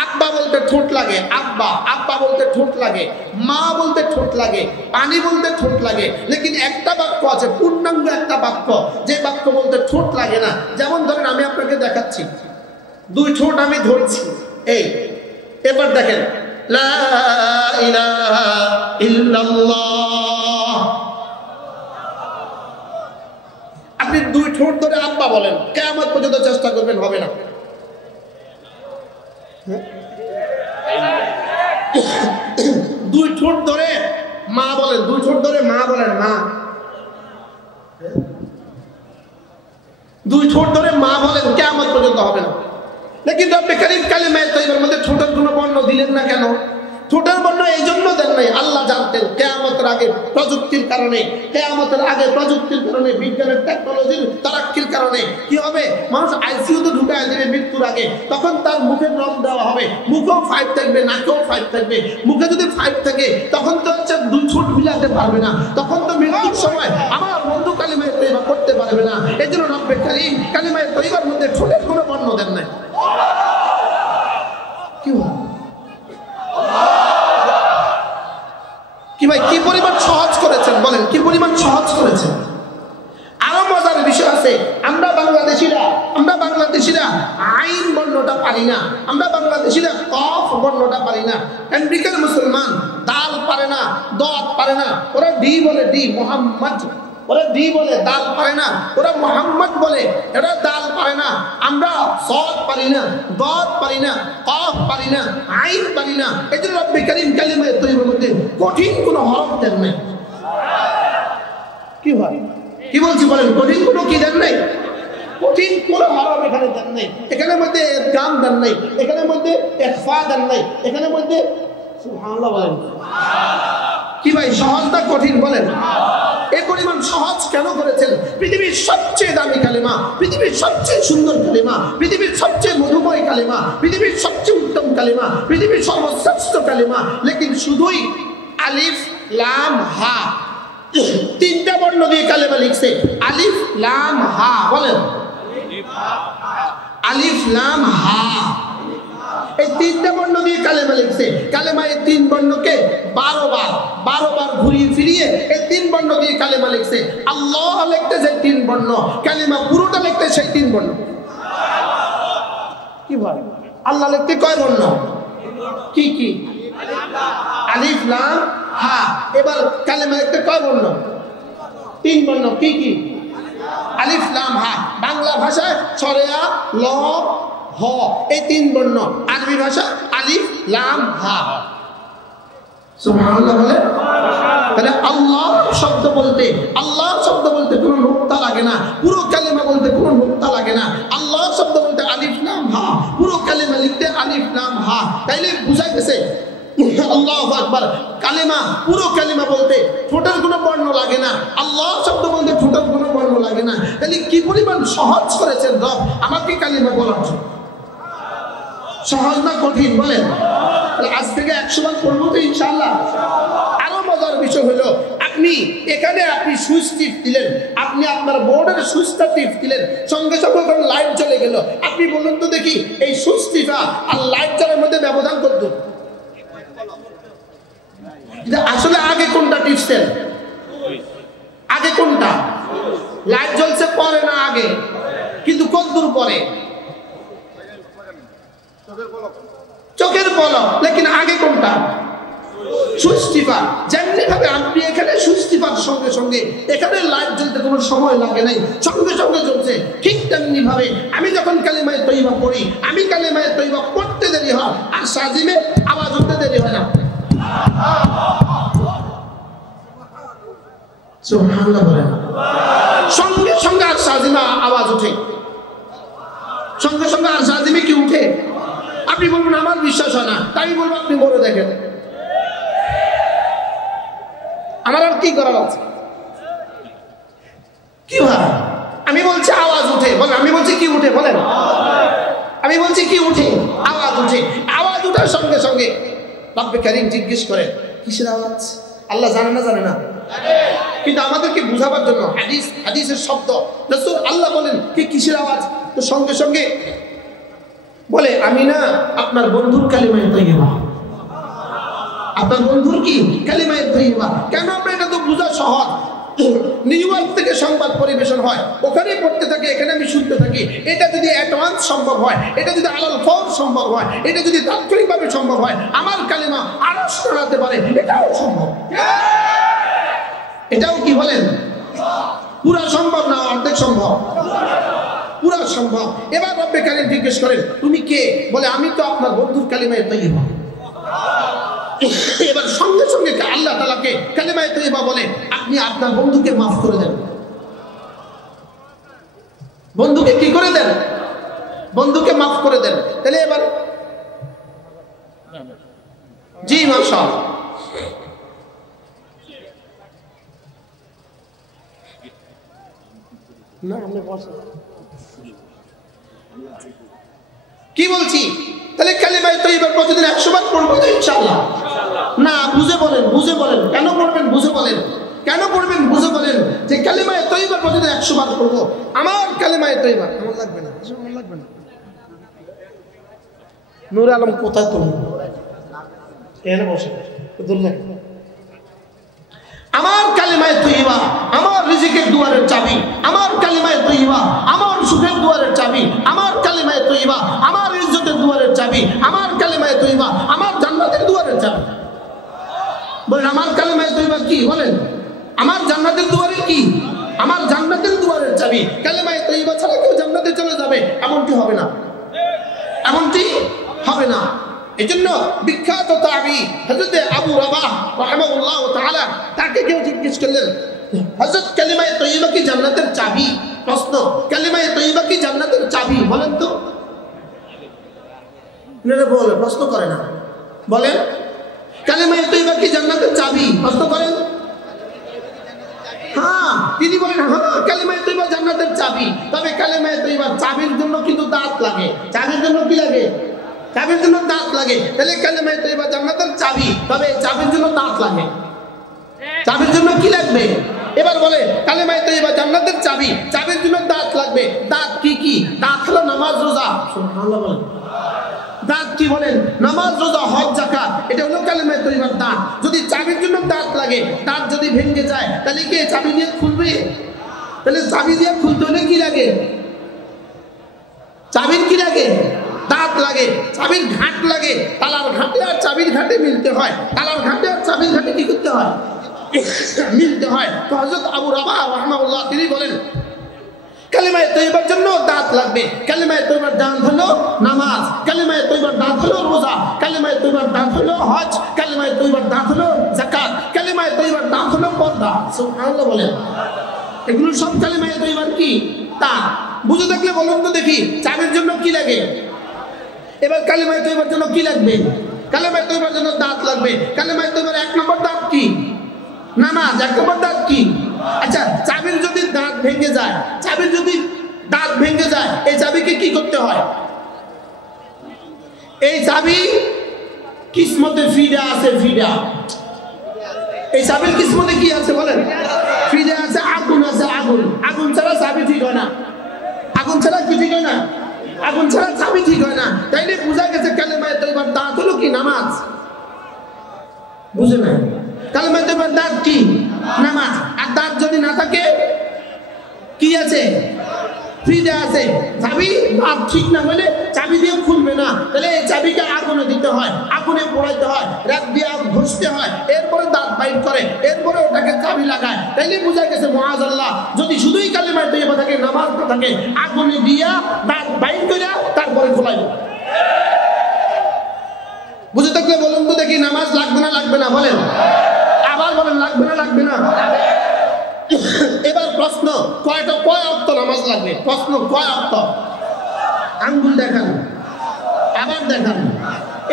আব্বা বলতে ঠোঁট লাগে, আব্বা, আব্বা বলতে ঠোঁট লাগে, মা বলতে ঠোঁট লাগে, পানি বলতে ঠোঁট লাগে, লেকিন একটা বাক্য আছে, পূর্ণাঙ্গ একটা বাক্য, যে বাক্য বলতে ঠোঁট লাগে না। যেমন ধরেন আমি আপনাকে দেখাচ্ছি, 2 ঠোঁট আমি ধরছি, এই এবার দেখেন লা ইলাহা ইল্লাল্লাহ। আপনি 2 ঠোঁট ধরে আব্বা বলেন, কিয়ামত পর্যন্ত চেষ্টা করবেন, হবে না। 2 ঠোঁট ধরে মা বলেন, 2 ঠোঁট ধরে মা বলেন, মা। দুই ঠোঁট ধরে মা বলেন, কিয়ামত পর্যন্ত হবে না। লেকিন রব্বে কারীম কালিমায়ে তয়্যিবার মধ্যে ঠোঁটের কোনো বর্ণ দিলেন না কেন? ঠোঁটের বর্ণ এই জন্য দেন নাই, আল্লাহ জানতেন কিয়ামতের আগে প্রযুক্তির কারণে, বিজ্ঞানের টেকনোলজির তারাক্কির কারণে কি হবে, মানুষ আইসিইউতে ঢুকায় দেবে মৃত্যুর আগে, তখন তার মুখের রং দেওয়া হবে, মুখেও 5 থাকবে, নাকেও 5 থাকবে। মুখে যদি 5 থাকে তখন তো হচ্ছে দুই ঠোঁট মিলাতে পারবে না, তখন তো মৃত্যুর সময় আমার বন্ধু কালিমায়ে তয়্যিবা করতে পারবে না। এই জন্য রব্বে কারীম কালিমায়ে তয়্যিবার মধ্যে ঠোঁটের কোনো বর্ণ দেন নাই। কি ভাই, কি পরিমাণ সহজ করেছেন বলেন, কি পরিমাণ সহজ করেছেন। আরো মজার বিষয় আছে, আমরা বাংলাদেশিরা আইন বর্ণটা পারি না, আমরা বাংলাদেশিরা কফ বর্ণটা পারি না। আমেরিকার মুসলমান দাল পারে না, দত পারে না, ওরা ডি বলে, ডি মোহাম্মদ, ওরা ডি বলে, দাল পারে না, ওরা মোহাম্মদ বলে, এরা দাল পারে না। আমরা সদ পারি না, দত পারি না, কফ পারি না, আইন পারি না। এই জন্য রব্বে কারীম কালিমায়ে তয়্যিবার মধ্যে কঠিন কোনো হরফ দেন নাই। কি হয়, কি বলছি বলেন, কঠিন কোনো কি দেন নাই, কঠিন কোনো হরফ এখানে দেন নাই। এখানে মধ্যে গান দেন নাই, এখানে মধ্যে ইখফা দেন নাই, এখানে মধ্যে সুবহানাল্লাহ বলেন। কি ভাই, সহজ না কঠিন বলেন? এই পরিমাণ সহজ কেন করেছেন? পৃথিবীর সবচেয়ে দামি কালেমা, পৃথিবীর সবচেয়ে সুন্দর কালেমা, পৃথিবীর সবচেয়ে মধুময় কালেমা, পৃথিবীর সবচেয়ে উত্তম কালেমা, পৃথিবীর সর্বশ্রেষ্ঠ কালেমা, লেকিন শুধুই আলিফ লাম হা, তিনটা বর্ণ দিয়ে কালেমা লিখছে। আলিফ লাম হা বলেন, আলিফ লাম হা, এই তিনটা বর্ণ দিয়ে কালেমা লিখছে। কালেমা এই তিন বর্ণকে 12 বার ঘুরিয়ে ফিরিয়ে এই তিন বর্ণ দিয়ে কালেমা লিখছে। আল্লাহ লিখতে সেই তিন বর্ণ, কালেমা পুরোটা লিখতে সেই তিন বর্ণ। কি ভাই, আল্লাহ লিখতে কয় বর্ণ? কি কি? আলিফ লাম হা। এবার কালেমা লিখতে কয় বর্ণ? তিন বর্ণ। কি কি? আলিফ লাম হা। বাংলা ভাষায় সরেয়া ল হ, এই তিন বর্ণ। আরবি ভাষা আলিফ লাম হা। সুবহানাল্লাহ বলে। তাহলে আল্লাহ শব্দ বলতে কোনো নুক্তা লাগে না, পুরো কালেমা বলতে কোনো নুক্তা লাগে না। আল্লাহ শব্দ বলতে আলিফ লাম হা, পুরো কালেমা লিখতে আলিফ লাম হা। তাইলে বুঝা গেছে আল্লাহু আকবার, কালেমা পুরো কালেমা বলতে ঠোঁটের কোনো বর্ণ লাগে না, আল্লাহ শব্দ বলতে ঠোঁটের কোনো বর্ণ লাগে না। তাহলে কি পরিমাণ সহজ করেছেন রব আমাকে কালেমা বলার জন্য। সহজ না কঠিন বলেন? আজ থেকে 100 বার পড়বো তো ইনশাআল্লাহ। আরো মজার বিষয় হলো, আপনি সুইচ টিপ দিলেন, আপনি আপনার বোর্ডের সুইচটা টিপ দিলেন, সঙ্গে সঙ্গে লাইট জ্বলে গেল। আপনি বলুন তো দেখি, এই সুইচ টিপা আর লাইট জ্বলার মধ্যে ব্যবধান কত? আসলে আগে কোনটা টিপছেন? আগে কোনটা? লাইট জ্বলছে পরে না আগে? কিন্তু কতদূর পরে? চোখের পলক। লেকিন আগে কোনটা? সুইচ টিপা। যেমনি ভাবে আপনি এখানে সুইচ টিপার সঙ্গে সঙ্গে এখানে লাইট জ্বলতে কোনো সময় লাগে নাই, সঙ্গে সঙ্গে জ্বলছে। ঠিক তেমনি ভাবে আমি যখন কালিমায়ে তয়্যিবা পড়ি, আমি কালিমায়ে তয়্যিবা পড়তে দেরি হয় আর সাজিমে আওয়াজ উঠতে দেরি হয় না। সুবহানাল্লাহ বলেন। সঙ্গে সঙ্গে আর সাজিমা আওয়াজ উঠে, সঙ্গে সঙ্গে আর সাজিমে কি উঠে? আপনি বলবেন আমার বিশ্বাস হয় না, তাই আমি বলবো আপনি বলে দেখেন, আমার আর কি করার আছে? কি ভাই, আমি বলছি আওয়াজ উঠে বলেন, আমি বলছি কি উঠে বলেন, আমি বলছি কি উঠে? আওয়াজ উঠে। আওয়াজ উঠার সঙ্গে সঙ্গে রব্বে কারীম জিজ্ঞেস করে কিসের আওয়াজ? আল্লাহ জানে না? জানে না, কিন্তু আমাদেরকে বুঝাবার জন্য হাদিসের শব্দ রাসূল আল্লাহ বলেন কি কিসের আওয়াজ, তো সঙ্গে সঙ্গে বলে আমি না আপনার বন্ধুর কালিমায়ে তয়্যিবা। আপনার বন্ধুর কি? কালিমায়ে তয়্যিবা। কেন? আমরা এটা তো বোঝা সহজ। নিউ ইয়র্ক থেকে সংবাদ পরিবেশন হয়, ওখানে পড়তে থাকে, এখানে আমি শুনতে থাকি। এটা যদি অ্যাডভান্স সম্ভব হয়, এটা যদি আলাল ফর সম্ভব হয়, এটা যদি তাৎক্ষণিকভাবে সম্ভব হয়, আমার কালিমা আরো শোনাতে পারে, এটাও সম্ভব। এটাও কি বলেন? পুরা সম্ভব না, অর্ধেক সম্ভব, পুরা সম্ভব। এবার রব্বে কারীম জিজ্ঞেস করেন তুমি কে? বলে আমি তো আপনার বন্ধুর কালিমায়ে তয়্যিবা। এবার সঙ্গে সঙ্গে আল্লাহ তাআলাকে কালিমায়ে তয়্যিবা বলে আপনি আপনার বন্ধুকে মাফ করে দেন। বন্ধুকে কি করে দেন? বন্ধুকে মাফ করে দেন। তাহলে এবার জি মাশাআল্লাহ। না আমরা কি বলছি? তাহলে কালিমা তয়্যিবা প্রতিদিন 100 বার পড়বো তো ইনশাআল্লাহ? না, বুঝে বলেন, বুঝে বলেন। কেন পড়বেন বুঝে বলেন। কেন পড়বেন বুঝে বলেন। যে কালিমা তয়্যিবা প্রতিদিন 100 বার পড়বো। আমার কালিমা তয়্যিবা আমার লাগবে না, আমার লাগবে না। নূর আলম কোথায় তুমি? এখানে বসে দুল্লাহ। আমার কালিমায়ে তয়্যিবা আমার রিজিকের দুয়ারের চাবি। আমার কালিমায়ে তয়্যিবা আমার সুখের দুয়ারের চাবি। আমার কালিমায়ে তয়্যিবা আমার ইজ্জতের দুয়ারের চাবি। আমার কালিমায়ে তয়্যিবা আমার জান্নাতের দুয়ারের চাবি। বলেন আমার কালিমায়ে তয়্যিবা কি? বলেন আমার জান্নাতের দুয়ারে কি? আমার জান্নাতের দুয়ারের চাবি। কালিমায়ে তয়্যিবা ছাড়া কেউ জান্নাতে চলে যাবে এমনটি হবে না, এমনটি হবে না। এজন্য বিখ্যাত তাবী হযরত আবু রাবাহ রাহিমাহুল্লাহ তাআলা তাকে কেউ জিজ্ঞেস করলেন, হযরত কালিমায়ে তয়্যিবা কি জান্নাতের চাবি? প্রশ্ন, কালিমায়ে তয়্যিবা কি জান্নাতের চাবি? বলেন তো। আপনারা বলেন, প্রশ্ন করে না, বলেন কালিমায়ে তয়্যিবা কি জান্নাতের চাবি? প্রশ্ন করেন। হ্যাঁ, তিনি বলেন হ্যাঁ কালিমায়ে তয়্যিবা জান্নাতের চাবি। তবে কালিমায়ে তয়্যিবার চাবির জন্য কিন্তু দাঁত লাগে। চাবির জন্য কি লাগে? চাবির জন্য দাঁত লাগে। তাহলে কালিমায়ে তয়্যিবা জান্নাতের চাবি, তবে চাবির জন্য দাঁত লাগে। চাবির জন্য কি লাগবে? এবার বলে কালিমায়ে তয়্যিবা জান্নাতের চাবি, চাবির জন্য দাঁত লাগবে। দাঁত কি কি? দাঁত হলো নামাজ রোজা। সুবহানাল্লাহ বলেন। দাঁত কি বলেন? নামাজ রোজা হজ যাকাত, এটা হলো কালিমায়ে তয়্যিবার দাঁত। যদি চাবির জন্য দাঁত লাগে, দাঁত যদি ভেঙে যায় তাহলে কি চাবি দিয়ে খুলবে? তাহলে চাবি দিয়ে খুলতে হলে কি লাগে? চাবির কি লাগে? দাঁত লাগে। চাবির ঘাট লাগে। তালার ঘাটে আর চাবির ঘাটে মিলতে হয়। তালার ঘাটে আর চাবির ঘাটে কি করতে হয়? মিলতে হয়। তো হযরত আবু রাবাহ রাহিমাহুল্লাহ তিনি বলেন কালিমায়ে তয়্যিবার জন্য দাঁত লাগবে। কালিমায়ে তয়্যিবার দাঁত হলো নামাজ। কালিমায়ে তয়্যিবার দাঁত হলো রোজা। কালিমায়ে তয়্যিবার দাঁত হলো হজ। কালিমায়ে তয়্যিবার দাঁত হলো যাকাত। কালিমায়ে তয়্যিবার দাঁত হলো পর্দা। সুবহানাল্লাহ বলেন। এগুলো সব কালিমায়ে তয়্যিবার কি? দাঁত। বুঝে থাকলে বলুন তো দেখি চাবির জন্য কি লাগে? এবার কালিমায়ে তয়্যিবার জন্য কি লাগবে? কালিমায়ে তয়্যিবার জন্য দাঁত লাগবে। কালিমায়ে তয়্যিবার 1 নম্বর দাঁত কি? নামাজ। 1 নম্বর দাঁত কি? আচ্ছা, চাবির যদি দাঁত ভেঙে যায়, চাবির যদি দাঁত ভেঙে যায়, এই চাবিকে কি করতে হয়? এই চাবি কিসমতে ফিডা আছে। ফিডা, এই চাবির কিসমতে কি আছে বলেন? ফিডা আছে, আগুন আছে। আগুন, আগুন ছাড়া চাবি ঠিক হয় না। আগুন ছাড়া কি ঠিক হয় না? আগুন ছাড়া চাবি ঠিক হয় না। তাইলে বোঝা গেছে কালিমায়ে তয়্যিবার দাঁত হলো কি? নামাজ। বুঝে না? কালিমায়ে তয়্যিবার দাঁত কি? নামাজ। আর দাঁত যদি না থাকে কি আছে? ফিডা আছে। চাবি দাঁত ঠিক না হলে চাবি দিয়ে খুলবে না। তাহলে এই চাবিকে আগুনে দিতে হয়, আগুনে পোড়াইতে হয়, রাত দিয়ে ঘষতে হয়, এরপরে দাঁত বাইর করে, এরপরে ওটাকে চাবি লাগায়। তাইলে বোঝা গেছে মুআযাল্লাহ যদি শুধুই কালিমায়ে তয়্যিবা থাকে, নামাজ না থাকে, আগুনে দিয়া দাঁত বাইর করে তারপরে খোলাইবে। বুঝে থাকলে বলুন তো দেখি নামাজ লাগবে না লাগবে না? বলেন, আবার বলেন লাগবে না লাগবে না? এবার প্রশ্ন, কয় ওয়াক্ত নামাজ লাগবে? প্রশ্ন, কয় ওয়াক্ত? আঙ্গুল দেখান, আবার দেখান।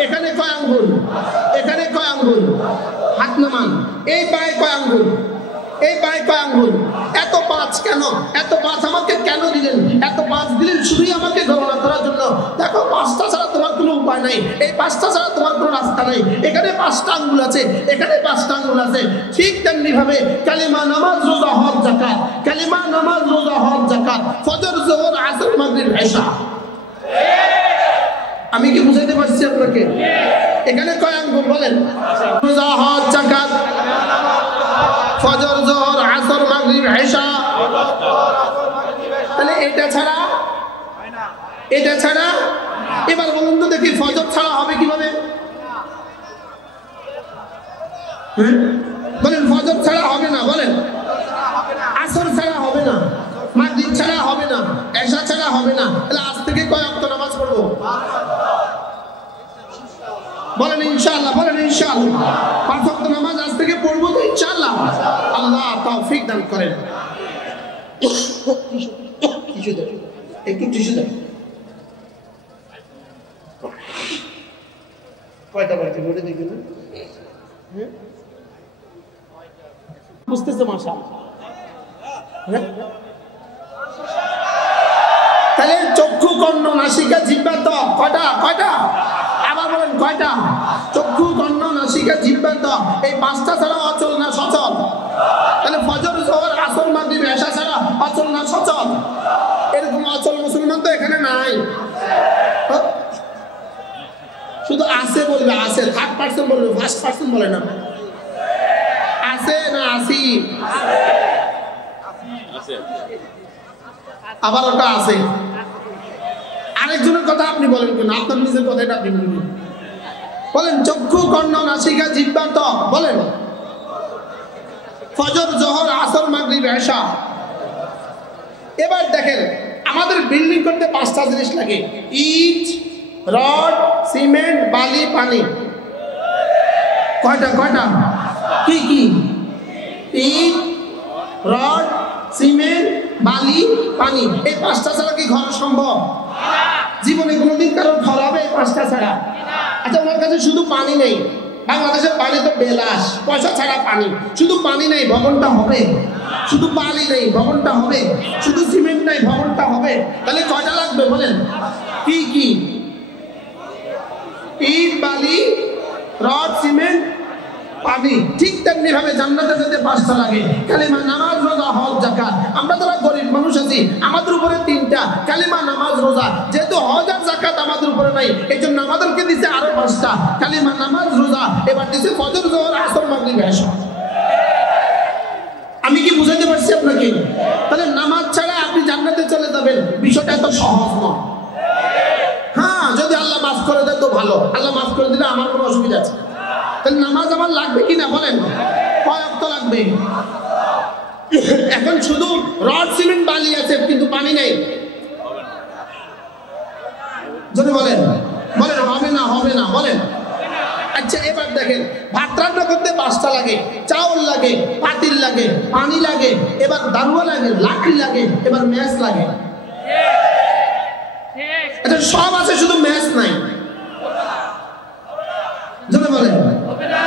এখানে কয় আঙ্গুল? এখানে কয় আঙ্গুল? হাত নামান। এই পায়ে কয় আঙ্গুল? এই পায়ে কয় আঙ্গুল? এত পাঁচ কেন? এত পাঁচ আমাকে কেন দিলেন? এত পাঁচ দিলেন শুধুই আমাকে গণনা করার জন্য। দেখো 5টা ছাড়া তোমার কোনো উপায় নাই। এই 5টা ছাড়া তোমার কোনো রাস্তা নাই। এখানে 5টা আঙ্গুল আছে, এখানে 5টা আঙ্গুল আছে। ঠিক তেমনি ভাবে কালিমা, নামাজ, রোজা, হজ, যাকাত। কালিমা, নামাজ, রোজা, হজ, যাকাত, ফজর, যোহর, আসর, মাগরিব, ইশা। আমি কি বুঝাইতে পারছি আপনাকে? এখানে কয় আঙ্গুল বলেন? রোজা, হজ, যাকাত, ফজর, যোহর, আসর, মাগরিব, ইশা। তাহলে এটা ছাড়া, এটা ছাড়া এবার বলুন তো দেখি ফজর ছাড়া হবে কিভাবে? বলেন ফজর ছাড়া হবে না। বলেন আসর ছাড়া হবে না, মাগরিব ছাড়া হবে না, ইশা ছাড়া হবে না। তাহলে আজ থেকে কয় ওয়াক্ত নামাজ পড়বো? বলেন ইনশাআল্লাহ। বলেন ইনশাআল্লাহ। 5 ওয়াক্ত নামাজ আজ থেকে পড়বো তো ইনশাআল্লাহ। আল্লাহ তৌফিক দান করেন। একটু টিস্যু দেন। কয়টা বাড়িতে বলে দেখবেন না? বুঝতেছে মাশাআল্লাহ। তাহলে চক্ষু, কর্ণ, নাসিকা, জিহ্বা, ত্বক কয়টা? কয়টা? আবার বলেন কয়টা? চক্ষু, কর্ণ, নাসিকা, জিহ্বা, ত্বক, এই পাঁচটা ছাড়া অচল না সচল? তাহলে ফজর, যোহর, আসর, মাগরিব, এশা ছাড়া অচল না সচল? এরকম অচল মুসলমান তো এখানে নাই। শুধু আছে বলবে, আছে, থার্ড পার্সন বলবে, ফার্স্ট পার্সন বলে না। আছে না আসি? আবার ওটা আছে। আরেকজনের কথা আপনি বলেন কেন? আপনার নিজের কথাটা আপনি বলবেন। বলেন চক্ষু, কর্ণ, নাসিকা, জিহ্বা, ত্বক, বলেন ফজর, যোহর, আসর, মাগরিব, এশা। এবার দেখেন আমাদের বিল্ডিং করতে পাঁচটা জিনিস লাগে: ইট, রড, সিমেন্ট, বালি, পানি। কয়টা? কয়টা? কি কি? ইট, রড, সিমেন্ট, বালি, পানি। এই পাঁচটা ছাড়া কি ঘর সম্ভব? জীবনে কোনোদিন কারোর ঘর হবে এই পাঁচটা ছাড়া? আচ্ছা, ওনার কাছে শুধু পানি নেই। বাংলাদেশের পানি তো বেলাস, পয়সা ছাড়া পানি। শুধু পানি নেই, ভবনটা হবে? শুধু বালি নেই, ভবনটা হবে? শুধু সিমেন্ট নেই, ভবনটা হবে? তাহলে কয়টা লাগবে বলেন? কি কি? ইট, বালি, রড, সিমেন্ট, পানি। ঠিক তেমনি ভাবে জান্নাতে যেতে পাঁচটা লাগে: কালিমা, নামাজ, রোজা, হজ, যাকাত। আমরা যারা গরিব মানুষ আছি আমাদের উপরে তিনটা: কালিমা, নামাজ, রোজা। যেহেতু হজ আর যাকাত আমাদের উপরে নাই, এই জন্য আমাদেরকে দিছে আরো পাঁচটা: কালিমা, নামাজ, রোজা। এবার দিছে ফজর, যোহর, আসর, মাগরিব, এশা। আমি কি বুঝাতে পারছি আপনাকে? তাহলে নামাজ ছাড়া আপনি জান্নাতে চলে যাবেন, বিষয়টা এত সহজ নয়। হ্যাঁ, যদি আল্লাহ মাফ করে দেয় তো ভালো, আল্লাহ মাফ করে দিলে আমার কোনো অসুবিধা আছে। তাহলে নামাজ আমার লাগবে কিনা বলেন? কয় ওয়াক্ত লাগবে? এখন শুধু রড, সিমেন্ট, বালি আছে কিন্তু পানি নেই, যদি বলেন বলেন হবে না? হবে না বলেন? আচ্ছা, এবার দেখেন ভাত রান্না করতে পাঁচটা লাগে: চাউল লাগে, পাতিল লাগে, পানি লাগে, এবার দারুয়া লাগে, লাকড়ি লাগে, এবার ম্যাচ লাগে। এটা সব আছে, শুধু ম্যাচ নাই। যদি বলেন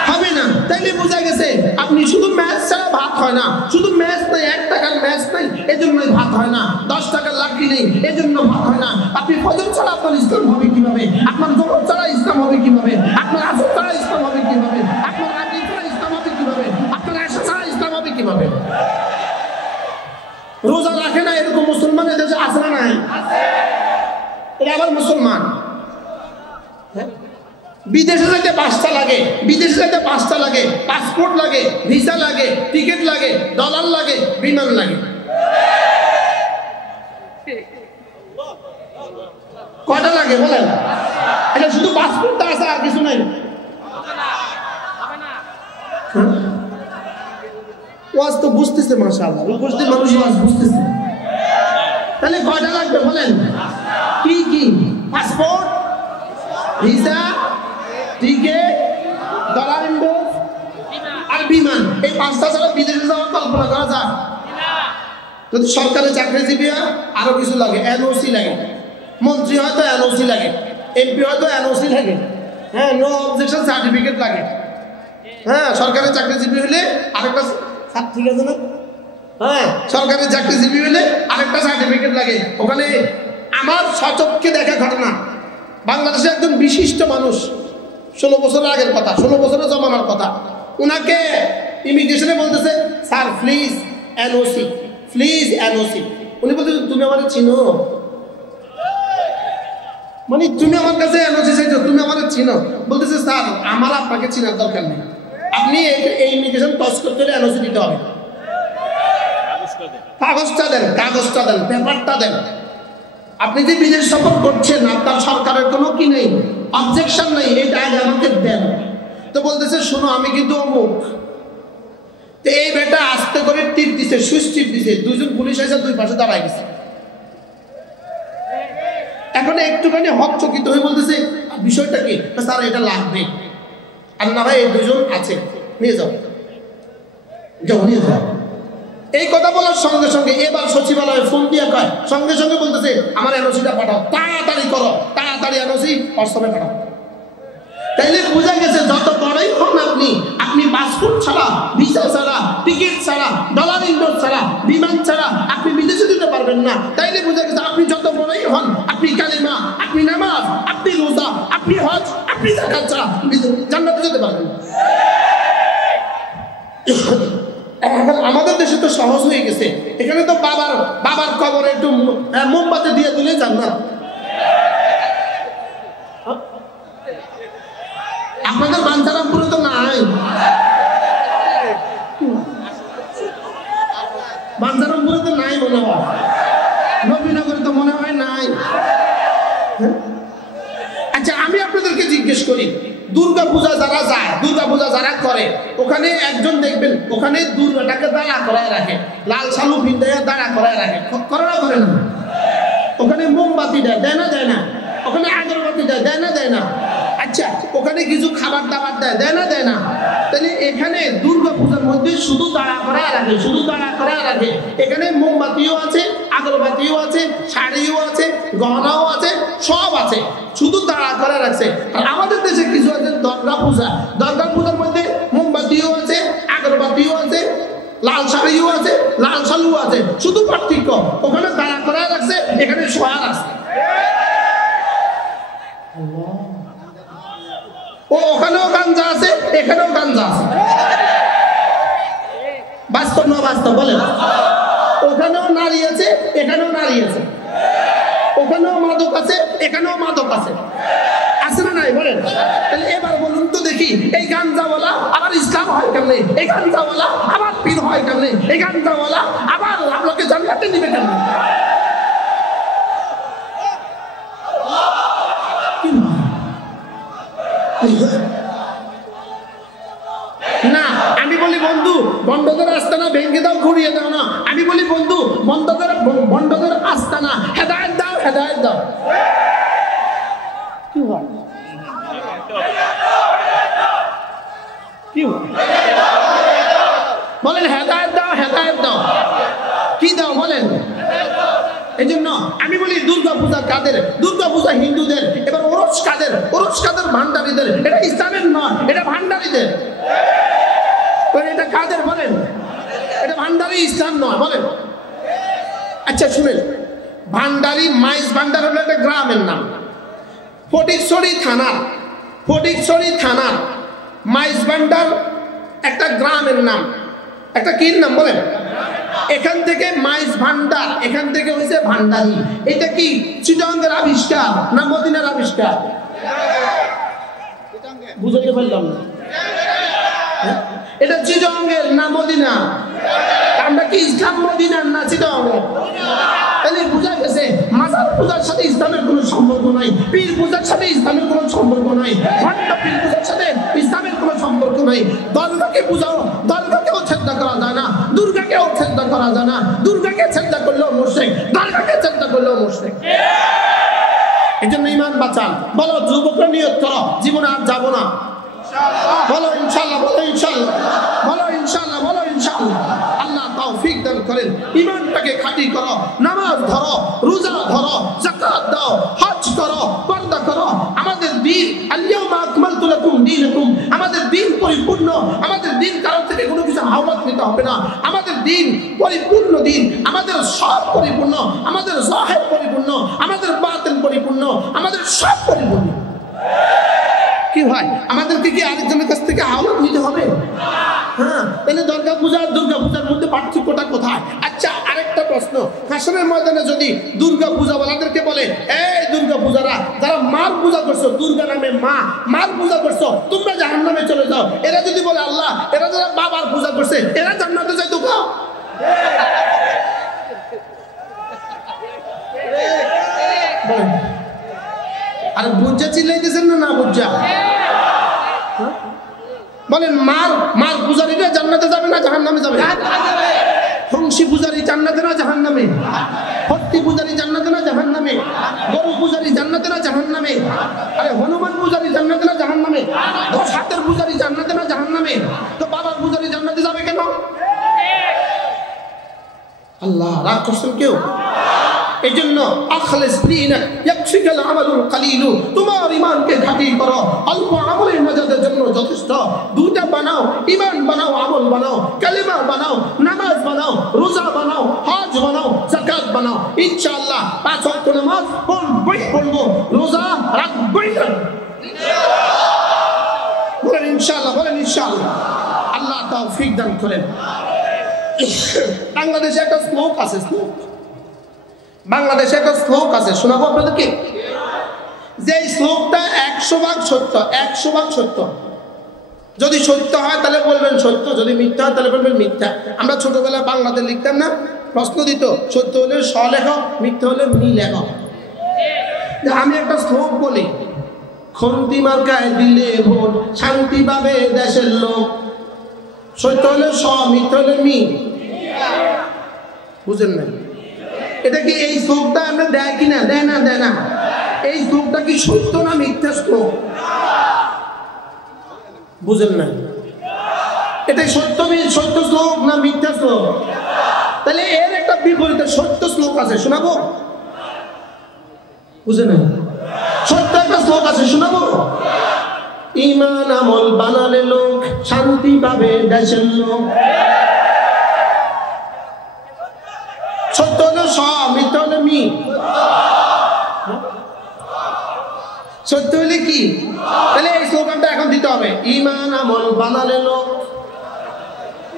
হবে না, তাইলে বোঝা গেছে আপনি শুধু ম্যাচ ছাড়া ভাত হয় না। শুধু ম্যাচ নাই, 1 টাকার ম্যাচ নাই, এই জন্যই ভাত হয় না। 10 টাকার লাকড়ি নেই, এই জন্য ভাত হয় না। আপনি ফজর ছাড়া আপনার ইসলাম হবে কিভাবে? আপনার যোহর ছাড়া ইসলাম হবে কিভাবে? আপনার আসর ছাড়া ইসলাম হবে কিভাবে? আপনার মাগরিব ছাড়া ইসলাম হবে কিভাবে? আপনার এশা ছাড়া ইসলাম হবে কিভাবে? রোজা রাখে না এরকম মুসলমান এদেশে আছে না নাই? এটা আবার মুসলমান। বিদেশে যেতে পাঁচটা লাগে, বিদেশে যেতে পাঁচটা লাগে: পাসপোর্ট লাগে, ভিসা লাগে, টিকিট লাগে, ডলার লাগে, বিমান লাগে। কয়টা লাগে বলেন? এটা শুধু পাসপোর্টটা আছে, আর কিছু নাই। ওয়াজ তো বুঝতেছে মাশাআল্লাহ, উপস্থিত মানুষ ওয়াজ বুঝতেছে। তাহলে কয়টা লাগবে বলেন? কি কি? Passport, visa, ticket, dollar invest আর বিমান। এই পাঁচটা ছাড়া বিদেশে যাওয়ার কল্পনা করা যায়? যদি সরকারি চাকরিজীবী হয় আরো কিছু লাগে, এনওসি লাগে। মন্ত্রী হয়তো এনওসি লাগে, এমপি হয়তো এনওসি লাগে। হ্যাঁ, নো অবজেকশন সার্টিফিকেট লাগে। হ্যাঁ, সরকারি চাকরিজীবী হলে আরেকটা, ঠিক আছে না? হ্যাঁ, সরকারি চাকরিজীবী হলে আরেকটা সার্টিফিকেট লাগে। ওখানে আমার সচক্ষে দেখা ঘটনা, বাংলাদেশে একজন বিশিষ্ট মানুষ, 16 বছর আগের কথা, 16 বছরের জমানার কথা, উনাকে ইমিগ্রেশনে বলতেছে, sir please NOC, please NOC. উনি বলতেছে, তুমি আমার চিনো? মানে তুমি আমার কাছে এনওসি চাইছো, তুমি আমার চিনো? বলতেছে, স্যার আমার আপনাকে চিনার দরকার নেই, আপনি এই ইমিগ্রেশন টস করতে হলে এনওসি দিতে হবে। কাগজটা দেন, কাগজটা দেন, পেপারটা দেন। আপনি যে বিদেশ সফর করছেন আপনার সরকারের কোনো কি নেই, অবজেকশন নেই, এটা আগে আমাকে দেন। তো বলতেছে, শোনো আমি কিন্তু অমুক। তো এই বেটা আস্তে করে টিপ দিছে, সুইচ টিপ দিছে, দুজন পুলিশ এসে দুই পাশে দাঁড়ায় গেছে। এখন একটুখানি হকচকিত হয়ে বলতেছে, বিষয়টা কি? স্যার এটা লাগবে। আর না ভাই এই দুজন আছে, নিয়ে যাও, যাও নিয়ে যাও। এই কথা বলার সঙ্গে সঙ্গে এবার সচিবালয়ে ফোন দিয়ে কয়, সঙ্গে সঙ্গে বলতেছে আমার এনওসিটা পাঠাও, তাড়াতাড়ি করো, তাড়াতাড়ি এনওসি হোয়াটসঅ্যাপে পাঠাও। তাইলে বোঝা গেছে যত বড়ই হন আপনি, আপনি পাসপোর্ট ছাড়া, ভিসা ছাড়া, টিকিট ছাড়া, ডলার ইনভেস্ট ছাড়া, বিমান ছাড়া আপনি বিদেশে যেতে পারবেন না। তাইলে বোঝা গেছে আপনি যত বড়ই হন, আপনি কালিমা, আপনি নামাজ, আপনি রোজা, আপনি হজ, আপনি যাকাত ছাড়া জান্নাতে যেতে পারবেন না। এখন আমাদের দেশে তো সহজ হয়ে গেছে, এখানে তো বাবার কবরে একটু মোমবাতি দিয়ে দিলে জান্নাত। আপনাদের বাঞ্ছারামপুরে তো নাই, বাঞ্ছারামপুরে তো নাই মনে হয়, নবীনগরে তো মনে হয় নাই। আচ্ছা আমি আপনাদেরকে জিজ্ঞেস করি, দুর্গা পূজা যারা যায়, দুর্গা পূজা যারা করে, ওখানে একজন দেখবেন ওখানে দুর্গাটাকে দাঁড়া করায় রাখে, লাল শালু ভিন্দায় দাঁড়া করায় রাখে, করে না করে না? ওখানে মোমবাতি দেয়, দেয় না দেয় না? ওখানে আগরবাতি দেয়, দেয় না দেয় না? আচ্ছা ওখানে কিছু খাবার দাবার দেয়, দেয় না দেয় না? তাহলে এখানে দুর্গা পূজার মধ্যে শুধু দাঁড়া করায় রাখে, শুধু দাঁড়া করায় রাখে। এখানে মোমবাতিও আছে, আগরবাতিও আছে, শাড়িও আছে, গহনাও আছে, সব আছে, শুধু দাঁড়া করে রাখছে। আর আমাদের দেশে কিছু আছে দুর্গা পূজা, দুর্গা পূজার মধ্যে মোমবাতিও আছে, আগরবাতিও আছে, লাল শাড়িও আছে, লাল শালুও আছে, শুধু পার্থক্য ওখানে দাঁড়া করায় রাখছে, এখানে শোয়া রাখছে। ও ওখানেও গাঞ্জা আছে, এখানেও গাঞ্জা আছে। বাস্তব না বাস্তব বলেন? ওখানেও নারী আছে, এখানেও নারী আছে, ওখানেও মাদক আছে, এখানেও মাদক আছে, আছে না নাই বলেন? তাহলে এবার বলুন তো দেখি, এই গাঞ্জাওয়ালা আবার ইসলাম হয় কেমনে? এই গাঞ্জাওয়ালা আবার পীর হয় কেমনে? এই গাঞ্জাওয়ালা আবার আপনাকে জান্নাতে নিবে কেমনে? না আমি বলি বন্ধু বন্ধদের আস্তানা ভেঙে দাও, ঘুরিয়ে দাও না। আমি বলি বন্ধু বন্ধদের আস্তানা হেদায়েত দাও, হেদায়েত দাও। কি হয় কি হয় বলেন? হেদায়েত দাও, হেদায়েত দাও। কি দাও বলেন? এই জন্য আমি বলি দুর্গা পূজা কাদের? দুর্গা পূজা হিন্দুদের। এবার ওরস কাদের? ওরস কাদের? ভান্ডারীদের। এটা ইসলামের নয়, এটা ভান্ডারীদের। এটা কাদের বলেন? এটা ভান্ডারী, ইসলাম নয় বলেন। আচ্ছা শুনেন, ভান্ডারী মাইজ ভান্ডার হলো একটা গ্রামের নাম। ফটিকছড়ি থানার মাইজ ভান্ডার একটা গ্রামের নাম, একটা কি নাম বলেন? এখান থেকে মাইজ ভান্ডার, এখান থেকে হয়েছে ভান্ডারী। এটা কি চিটাগাঙ্গের আবিষ্কার না মদিনার আবিষ্কার? বুঝতে পারলাম না। এটা চিটাগাঙ্গের না মদিনা? আমরা কি ইসলাম মদিনার না চিটাগাঙ্গের? তাহলে বুঝা গেছে মাজার পূজার সাথে ইসলামের কোনো সম্পর্ক নাই, পীর পূজার সাথে ইসলামের কোনো সম্পর্ক নাই, ভণ্ড পীর পূজার সাথে ইসলামের কোনো সম্পর্ক নাই। দরগাকে পূজাও, দরগাকেও ছেদা করা যায় না, দুর্গাকেও ছেদা করা যায় না। দুর্গাকে ছেদা করলেও মুশরিক, দরগাকে ছেদা করলেও মুশরিক। এই জন্য ঈমান বাঁচান। বলো যুবকরা নিয়ত করো, জীবনে আর যাবো না। বলো ইনশাআল্লাহ, বলো ইনশাআল্লাহ, বলো ইনশাআল্লাহ, বলো ইনশাআল্লাহ। আল্লাহ তৌফিক দান করেন। ঈমানটাকে খাঁটি করো, নামাজ ধরো, রোজা ধরো, যাকাত দাও, হজ করো, পর্দা করো। আমাদের দ্বীন আল-ইয়াওমা আকমালতু লাকুম দীনাকুম, আমাদের দ্বীন পরিপূর্ণ। আমাদের দ্বীন কারো থেকে কোনো কিছু হাওলাত নিতে হবে না। আমাদের দ্বীন পরিপূর্ণ দ্বীন, আমাদের সব পরিপূর্ণ, আমাদের জাহির পরিপূর্ণ, আমাদের বাতিন পরিপূর্ণ, আমাদের সব পরিপূর্ণ। কি হয় আমাদেরকে কি আরেকজনের কাছ থেকে হাওলাত নিতে হবে? হ্যাঁ, তাহলে দুর্গা পূজার মধ্যে পার্থক্যটা কোথায়? আচ্ছা আরেকটা প্রশ্ন, হাসরের ময়দানে যদি দুর্গা পূজাওয়ালাদেরকে বলে, এই দুর্গা পূজারা যারা মার পূজা করছো, দুর্গা নামে মার পূজা করছো, তোমরা জাহান্নামে চলে যাও। এরা যদি বলে আল্লাহ এরা যারা বাবার পূজা করছে এরা জান্নাতে যাইতো খাও। আর বুঝা চিল্লাইতেছেন না বুঝা? বলেন মার পূজারীরা জান্নাতে যাবে না জাহান্নামে যাবে? হংসী পূজারী জান্নাতে না জাহান্নামে? হট্টি পূজারী জান্নাতে না জাহান্নামে? গরু পূজারী জান্নাতে না জাহান্নামে? আরে হনুমান পূজারী জান্নাতে না জাহান্নামে? 10 হাতের পূজারী জান্নাতে না জাহান্নামে? তো বাবার পূজারী জান্নাতে যাবে কেন? আল্লাহ রাগ করছেন কেউ? এই জন্য আখলিস দীনাক ইয়াকফিকাল আমালুল কালিল, তোমার ঈমানকে খাঁটি করো, অল্প আমলের নাজাতের জন্য যথেষ্ট। দুইটা বানাও, ঈমান বানাও, আমল বানাও, কালিমা বানাও, নামাজ বানাও, রোজা বানাও, হজ বানাও, যাকাত বানাও। ইনশাআল্লাহ 5 ওয়াক্ত নামাজ পড়বো, রোজা রাখবই না। বলেন ইনশাআল্লাহ, বলেন ইনশাআল্লাহ। আল্লাহ তৌফিক দান করেন। বাংলাদেশে একটা শ্লোক আছে, বাংলাদেশে একটা শ্লোক আছে, শোনাবো আপনাদেরকে। যে শ্লোকটা 100 ভাগ সত্য, 100 ভাগ সত্য। যদি সত্য হয় তাহলে বলবেন সত্য, যদি মিথ্যা হয় তাহলে বলবেন মিথ্যা। আমরা ছোটবেলায় বাংলাতে লিখতাম না, প্রশ্ন দিত, সত্য হলে স লেখো, মিথ্যা হলে মি লেখো। আমি একটা শ্লোক বলি, খন্তি মার্কায় দিলে ভোট, শান্তি পাবে দেশের লোক। সত্য হলে স, মিথ্যা হলে মি। বুঝেন না? এটা কি এই শ্লোকটা আমরা দেয় কিনা? দেয় না, দেয় না। এই শ্লোকটা কি সত্য না মিথ্যা শ্লোক? বুঝেন না? এটা সত্য শ্লোক না মিথ্যা শ্লোক? তাহলে এর একটা বিপরীতে সত্য শ্লোক আছে, শোনাবো? বুঝেন না? সত্য একটা শ্লোক আছে, শোনাবো? ঈমান আমল বানালে লোক, শান্তি পাবে দেশের লোক। সত্য হলো স, মিথ্যা হলো মি। সত্য হলে কি? তাহলে এই স্লোগানটা এখন দিতে হবে, ঈমান আমল বানালে লোক,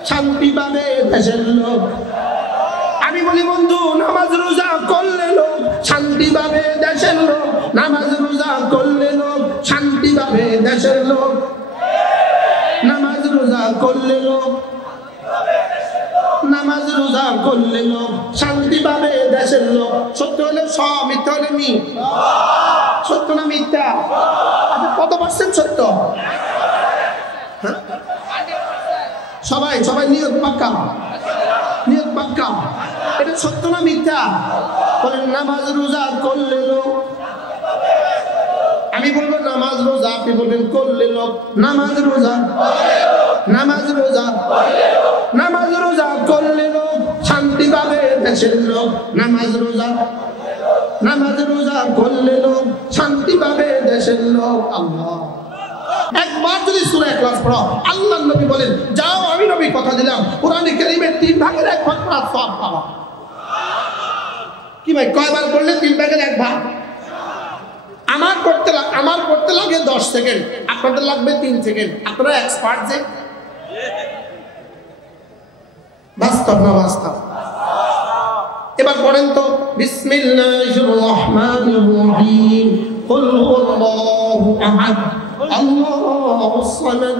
শান্তি পাবে দেশের লোক। আমি বলি বন্ধু, নামাজ রোজা করলে লোক, শান্তি পাবে দেশের লোক। নামাজ রোজা করলে লোক, শান্তি পাবে দেশের লোক। নামাজ রোজা করলে লোক, নামাজ রোজা করলে লোক, শান্তি পাবে দেশের লোক। সত্য হলে স, মিথ্যা হলে মি। সত্য না মিথ্যা? আচ্ছা, কত পার্সেন্ট সত্য? সবাই সবাই নিয়ত পাক্কা, নিয়ত পাক্কা। এটা সত্য না মিথ্যা? বলেন নামাজ রোজা করলে লোক। আমি বলবো নামাজ রোজা, আপনি বলবেন করলে লোক। নামাজ রোজা, নামাজ রোজা, নামাজ রোজা করলে লোক, শান্তি পাবে দেশের লোক। নামাজ রোজা, নামাজ রোজা করলে লোক, শান্তি পাবে দেশের লোক। আল্লাহ একবার যদি সূরা ইখলাস পড়ো, আল্লাহর নবী বলেন, যাও আমি নবী কথা দিলাম, কোরআনে কারীমের 3 ভাগের 1 ভাগ পড়ার সওয়াব পাবা। কি ভাই, কয়বার পড়লে 3 ভাগের 1 ভাগ? আমার করতে লাগে 10 সেকেন্ড, আপনাদের লাগবে 3 সেকেন্ড। আপনারা এক্সপার্ট যে। বাস্তব না বাস্তব? এবার পড়েন তো, বিসমিল্লাহির রহমানির রহিম, কুল হুয়াল্লাহু আহাদ, আল্লাহুস সামাদ,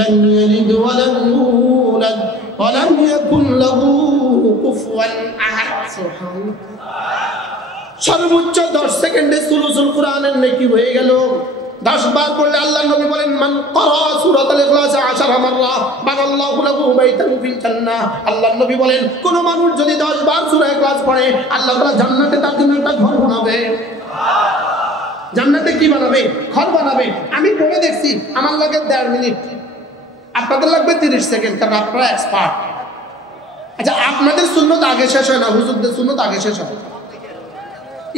লাম ইয়ালিদ ওয়া লাম ইউলাদ ওয়া লাম ইয়াকুল লাহু কুফুয়ান আহাদ। সুবহানাল্লাহ। সর্বোচ্চ 10 সেকেন্ডে সুলুসুল কোরআনের নেকি হয়ে গেল। 10 বার পড়লে আল্লাহর নবী বলেন, মান ক্বারা সূরাতুল ইখলাস 10 মাররা বানাল্লাহু লাহু বাইতান ফিল জান্নাহ। আল্লাহর নবী বলেন, কোন মানুষ যদি 10 বার সূরা ইখলাস পড়ে, আল্লাহ তাআলা জান্নাতে তার জন্য একটা ঘর বানাবে। জান্নাতে কি বানাবে? ঘর বানাবে। আমি পড়ে দেখছি, আমার লাগে 1.5 মিনিট, আপনাদের লাগবে 30 সেকেন্ড, কারণ আপনারা এক্সপার্ট। আচ্ছা, আপনাদের সুন্নত আগে শেষ হয় না, হুজুরদের সুন্নত আগে শেষ হয়?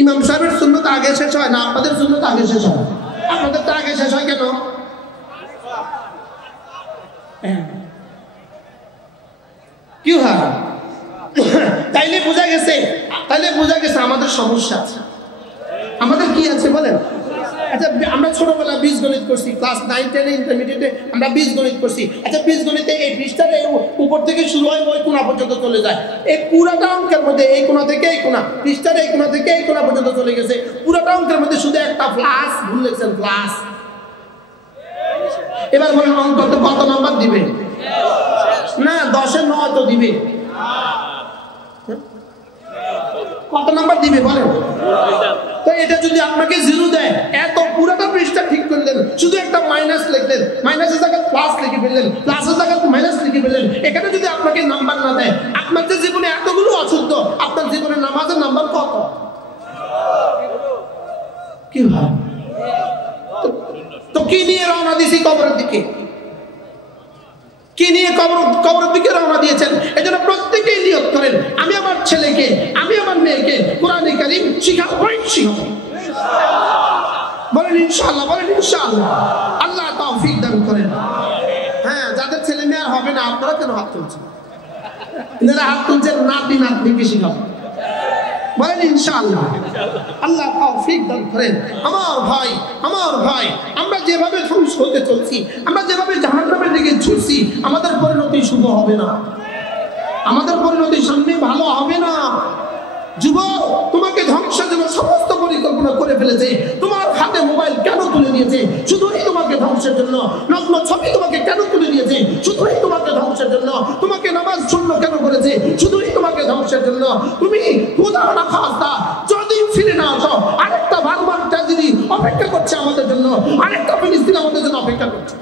ইমাম সাহেবের সুন্নত আগে শেষ হয় না, আপনাদের সুন্নত আগে শেষ হয়? আপনাদের তো আগে শেষ হয় কেন? কি হয়? তাইলে বোঝা গেছে আমাদের সমস্যা আছে। আমাদের কি আছে বলেন? আচ্ছা, আমরা ছোটবেলা বীজগণিত করছি, ক্লাস 9, 10 ইন্টারমিডিয়েটে আমরা বীজগণিত করছি। আচ্ছা, বীজগণিতে এই পৃষ্ঠার উপর থেকে শুরু হয়, ওই কোণা পর্যন্ত চলে যায়। এই পুরাটা অঙ্কের মধ্যে এই কোণা থেকে এই কোণা, পৃষ্ঠার এই কোণা থেকে এই কোণা পর্যন্ত চলে গেছে। পুরাটা অঙ্কের মধ্যে শুধু একটা প্লাস ভুল লিখছেন, প্লাস। এবার বলেন, অঙ্কতে কত নাম্বার দিবে? না, 10-এ 9 তো দিবে। কত নাম্বার দিবে বলেন? তো এটা যদি আপনাকে 0 দেয়, এত পুরোটা পৃষ্ঠা ঠিক করলেন, শুধু একটা মাইনাস লিখলেন, মাইনাসের জায়গায় প্লাস লিখে ফেললেন, প্লাসের জায়গায় মাইনাস লিখে ফেললেন, এখানে যদি আপনাকে নাম্বার না দেয়, আপনার যে জীবনে এতগুলো অশুদ্ধ, আপনার জীবনে নামাজের নাম্বার কত? কি ভাই, তো কি নিয়ে রওনা দিছি কবরের দিকে? কি নিয়ে কবরের দিকে রওনা দিয়েছেন। এজন্য প্রত্যেকেই নিয়ত করেন, আমি আমার ছেলেকে, আমি আমার মেয়েকে কোরআনে কারীম শিখাবই শিখাবো। বলেন ইনশাআল্লাহ, বলেন ইনশাআল্লাহ। আল্লাহ তৌফিক দান করেন। হ্যাঁ, যাদের ছেলে মেয়ে আর হবে না, আপনারা কেন হাত তুলছেন? যারা হাত তুলছেন নাতি নাতনিকে শিখাবো। বলেন ইনশাআল্লাহ। আল্লাহ তৌফিক দান করেন। আমার ভাই, আমার ভাই, আমরা যেভাবে ধ্বংস হতে চলছি, আমরা যেভাবে জাহান্নামের দিকে ছুটছি, আমাদের পরিণতি শুভ হবে না, আমাদের পরিণতি সামনে ভালো হবে না। যুবক, তোমাকে ধ্বংসের জন্য সমস্ত পরিকল্পনা করে ফেলেছে। তোমার হাতে মোবাইল কেন তুলে দিয়েছে? শুধুই তোমাকে ধ্বংসের জন্য। নগ্ন ছবি তোমাকে কেন তুলে দিয়েছে? শুধুই তোমাকে ধ্বংসের জন্য। তোমাকে নামাজ শূন্য কেন করেছে? শুধুই তোমাকে ধ্বংসের জন্য। তুমি খোদা না খাস্তা যদি ফিরে না আসো, আরেকটা ভারমান ট্র্যাজেডি অপেক্ষা করছে আমাদের জন্য, আরেকটা ফিলিস্তিন আমাদের জন্য অপেক্ষা করছে।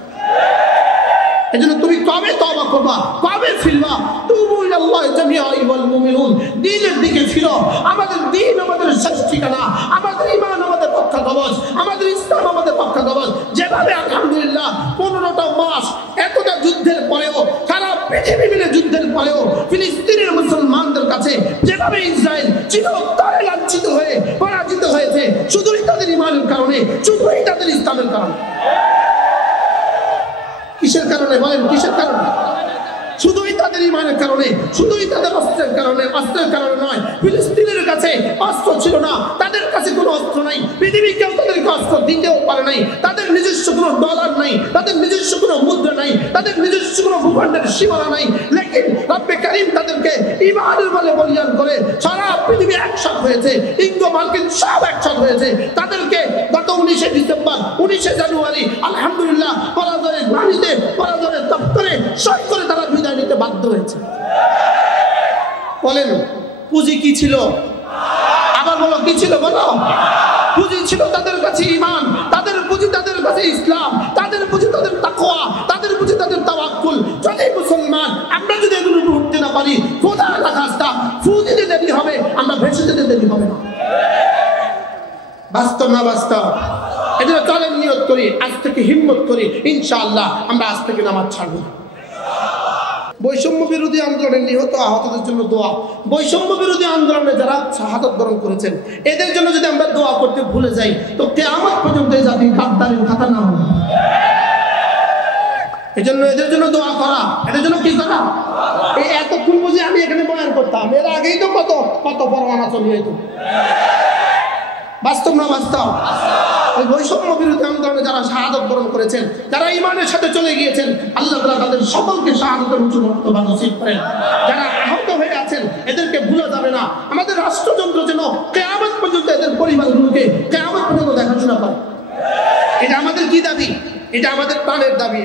এজন্য তুমি কবে তওবা করবা, কবে ফিরবা? তুবু ইলাল্লাহি জামিআ আইয়ুহাল মুমিনুন, দ্বীনের দিকে ফিরো। আমাদের দ্বীন আমাদের শেষ ঠিকানা, আমাদের ঈমান আমাদের রক্ষা কবচ, আমাদের ইসলাম আমাদের রক্ষা কবচ। যেভাবে আলহামদুলিল্লাহ 15টা মাস এতটা যুদ্ধের পরেও, সারা পৃথিবী মিলে যুদ্ধের পরেও ফিলিস্তিনের মুসলমানদের কাছে যেভাবে ইসরায়েল চিরতরে লাঞ্ছিত হয়ে পরাজিত হয়েছে, শুধুই তাদের ঈমানের কারণে, শুধুই তাদের ইসলামের কারণে। কিসের কারণে বলেন? কিসের কারণে? শুধুই তাদের ঈমানের কারণে, শুধুই তাদের অস্ত্রের কারণে। অস্ত্রের কারণে নয়। ফিলিস্তিনের কাছে অস্ত্র ছিল না, তাদের কাছে কোনো অস্ত্র নাই, পৃথিবী কেউ তাদেরকে অস্ত্র দিতেও পারে নাই। তাদের নিজস্ব কোনো ডলার নাই, তাদের নিজস্ব কোনো মুদ্রা নাই, তাদের নিজস্ব কোনো ভূখণ্ডের সীমানা নাই। লেকিন রব্বে কারীম তাদেরকে ঈমানের বলে বলিয়ান করে সারা পৃথিবী একসাথ হয়েছে, ইঙ্গো মার্কিন সব একসাথ হয়েছে। তাদেরকে গত 19শে ডিসেম্বর, 19শে জানুয়ারি আলহামদুলিল্লাহ পরাজয়ের গ্লানিতে, পরাজয়ের দপ্তরে সই করে তারা বিদায় নিতে বাধ্য হয়েছে। বলেন পুঁজি কি ছিল? আবার বলো কি ছিল? বলো। পুঁজি ছিল তাদের কাছে ঈমান, তাদের পুঁজি তাদের কাছে ইসলাম, তাদের পুঁজি তাদের তাকওয়া, তাদের পুঁজি তাদের তাওয়াক্কুল। যদি মুসলমান আমরা যদি এগুলো উঠতে না পারি, খোদা না খাস্তা ফু দিতে দেরি হবে, আমরা ভেসে যেতে দেরি হবে না। বাস্তব না বাস্তব? এজন্য চলেন নিয়ত করি, আজ থেকে হিম্মত করি, ইনশাআল্লাহ আমরা আজ থেকে নামাজ ছাড়ব না। বৈষম্য বিরোধী আন্দোলনে নিহত আহতদের জন্য দোয়া। বৈষম্য বিরোধী আন্দোলনে যারা শাহাদাত বরণ করেছেন, এদের জন্য যদি আমরা দোয়া করতে ভুলে যাই, তো কিয়ামত পর্যন্ত এই জাতি গাদ্দারির খাতা না হবে। এজন্য এদের জন্য দোয়া করা, এদের জন্য কি করা? এই এতক্ষণ বুঝে আমি এখানে বয়ান করতাম, এর আগেই তো কত কত পরমানা চলে যেত। বাস্তব না বাস্তব? ওই বৈষম্য বিরোধী আন্দোলনে যারা শাহাদাত বরণ করেছেন, যারা ঈমানের সাথে চলে গিয়েছেন, আল্লাহ তাআলা তাদের সকলকে শাহাদাতের উঁচু মর্তবা নসিব করেন। যারা আহত হয়ে আছেন, এদেরকে ভুলা যাবে না। আমাদের রাষ্ট্রযন্ত্র যেন কিয়ামত পর্যন্ত এদের পরিবারগুলোকে কিয়ামত পর্যন্ত দেখাশোনা করে। এটা আমাদের কি দাবি? এটা আমাদের প্রাণের দাবি।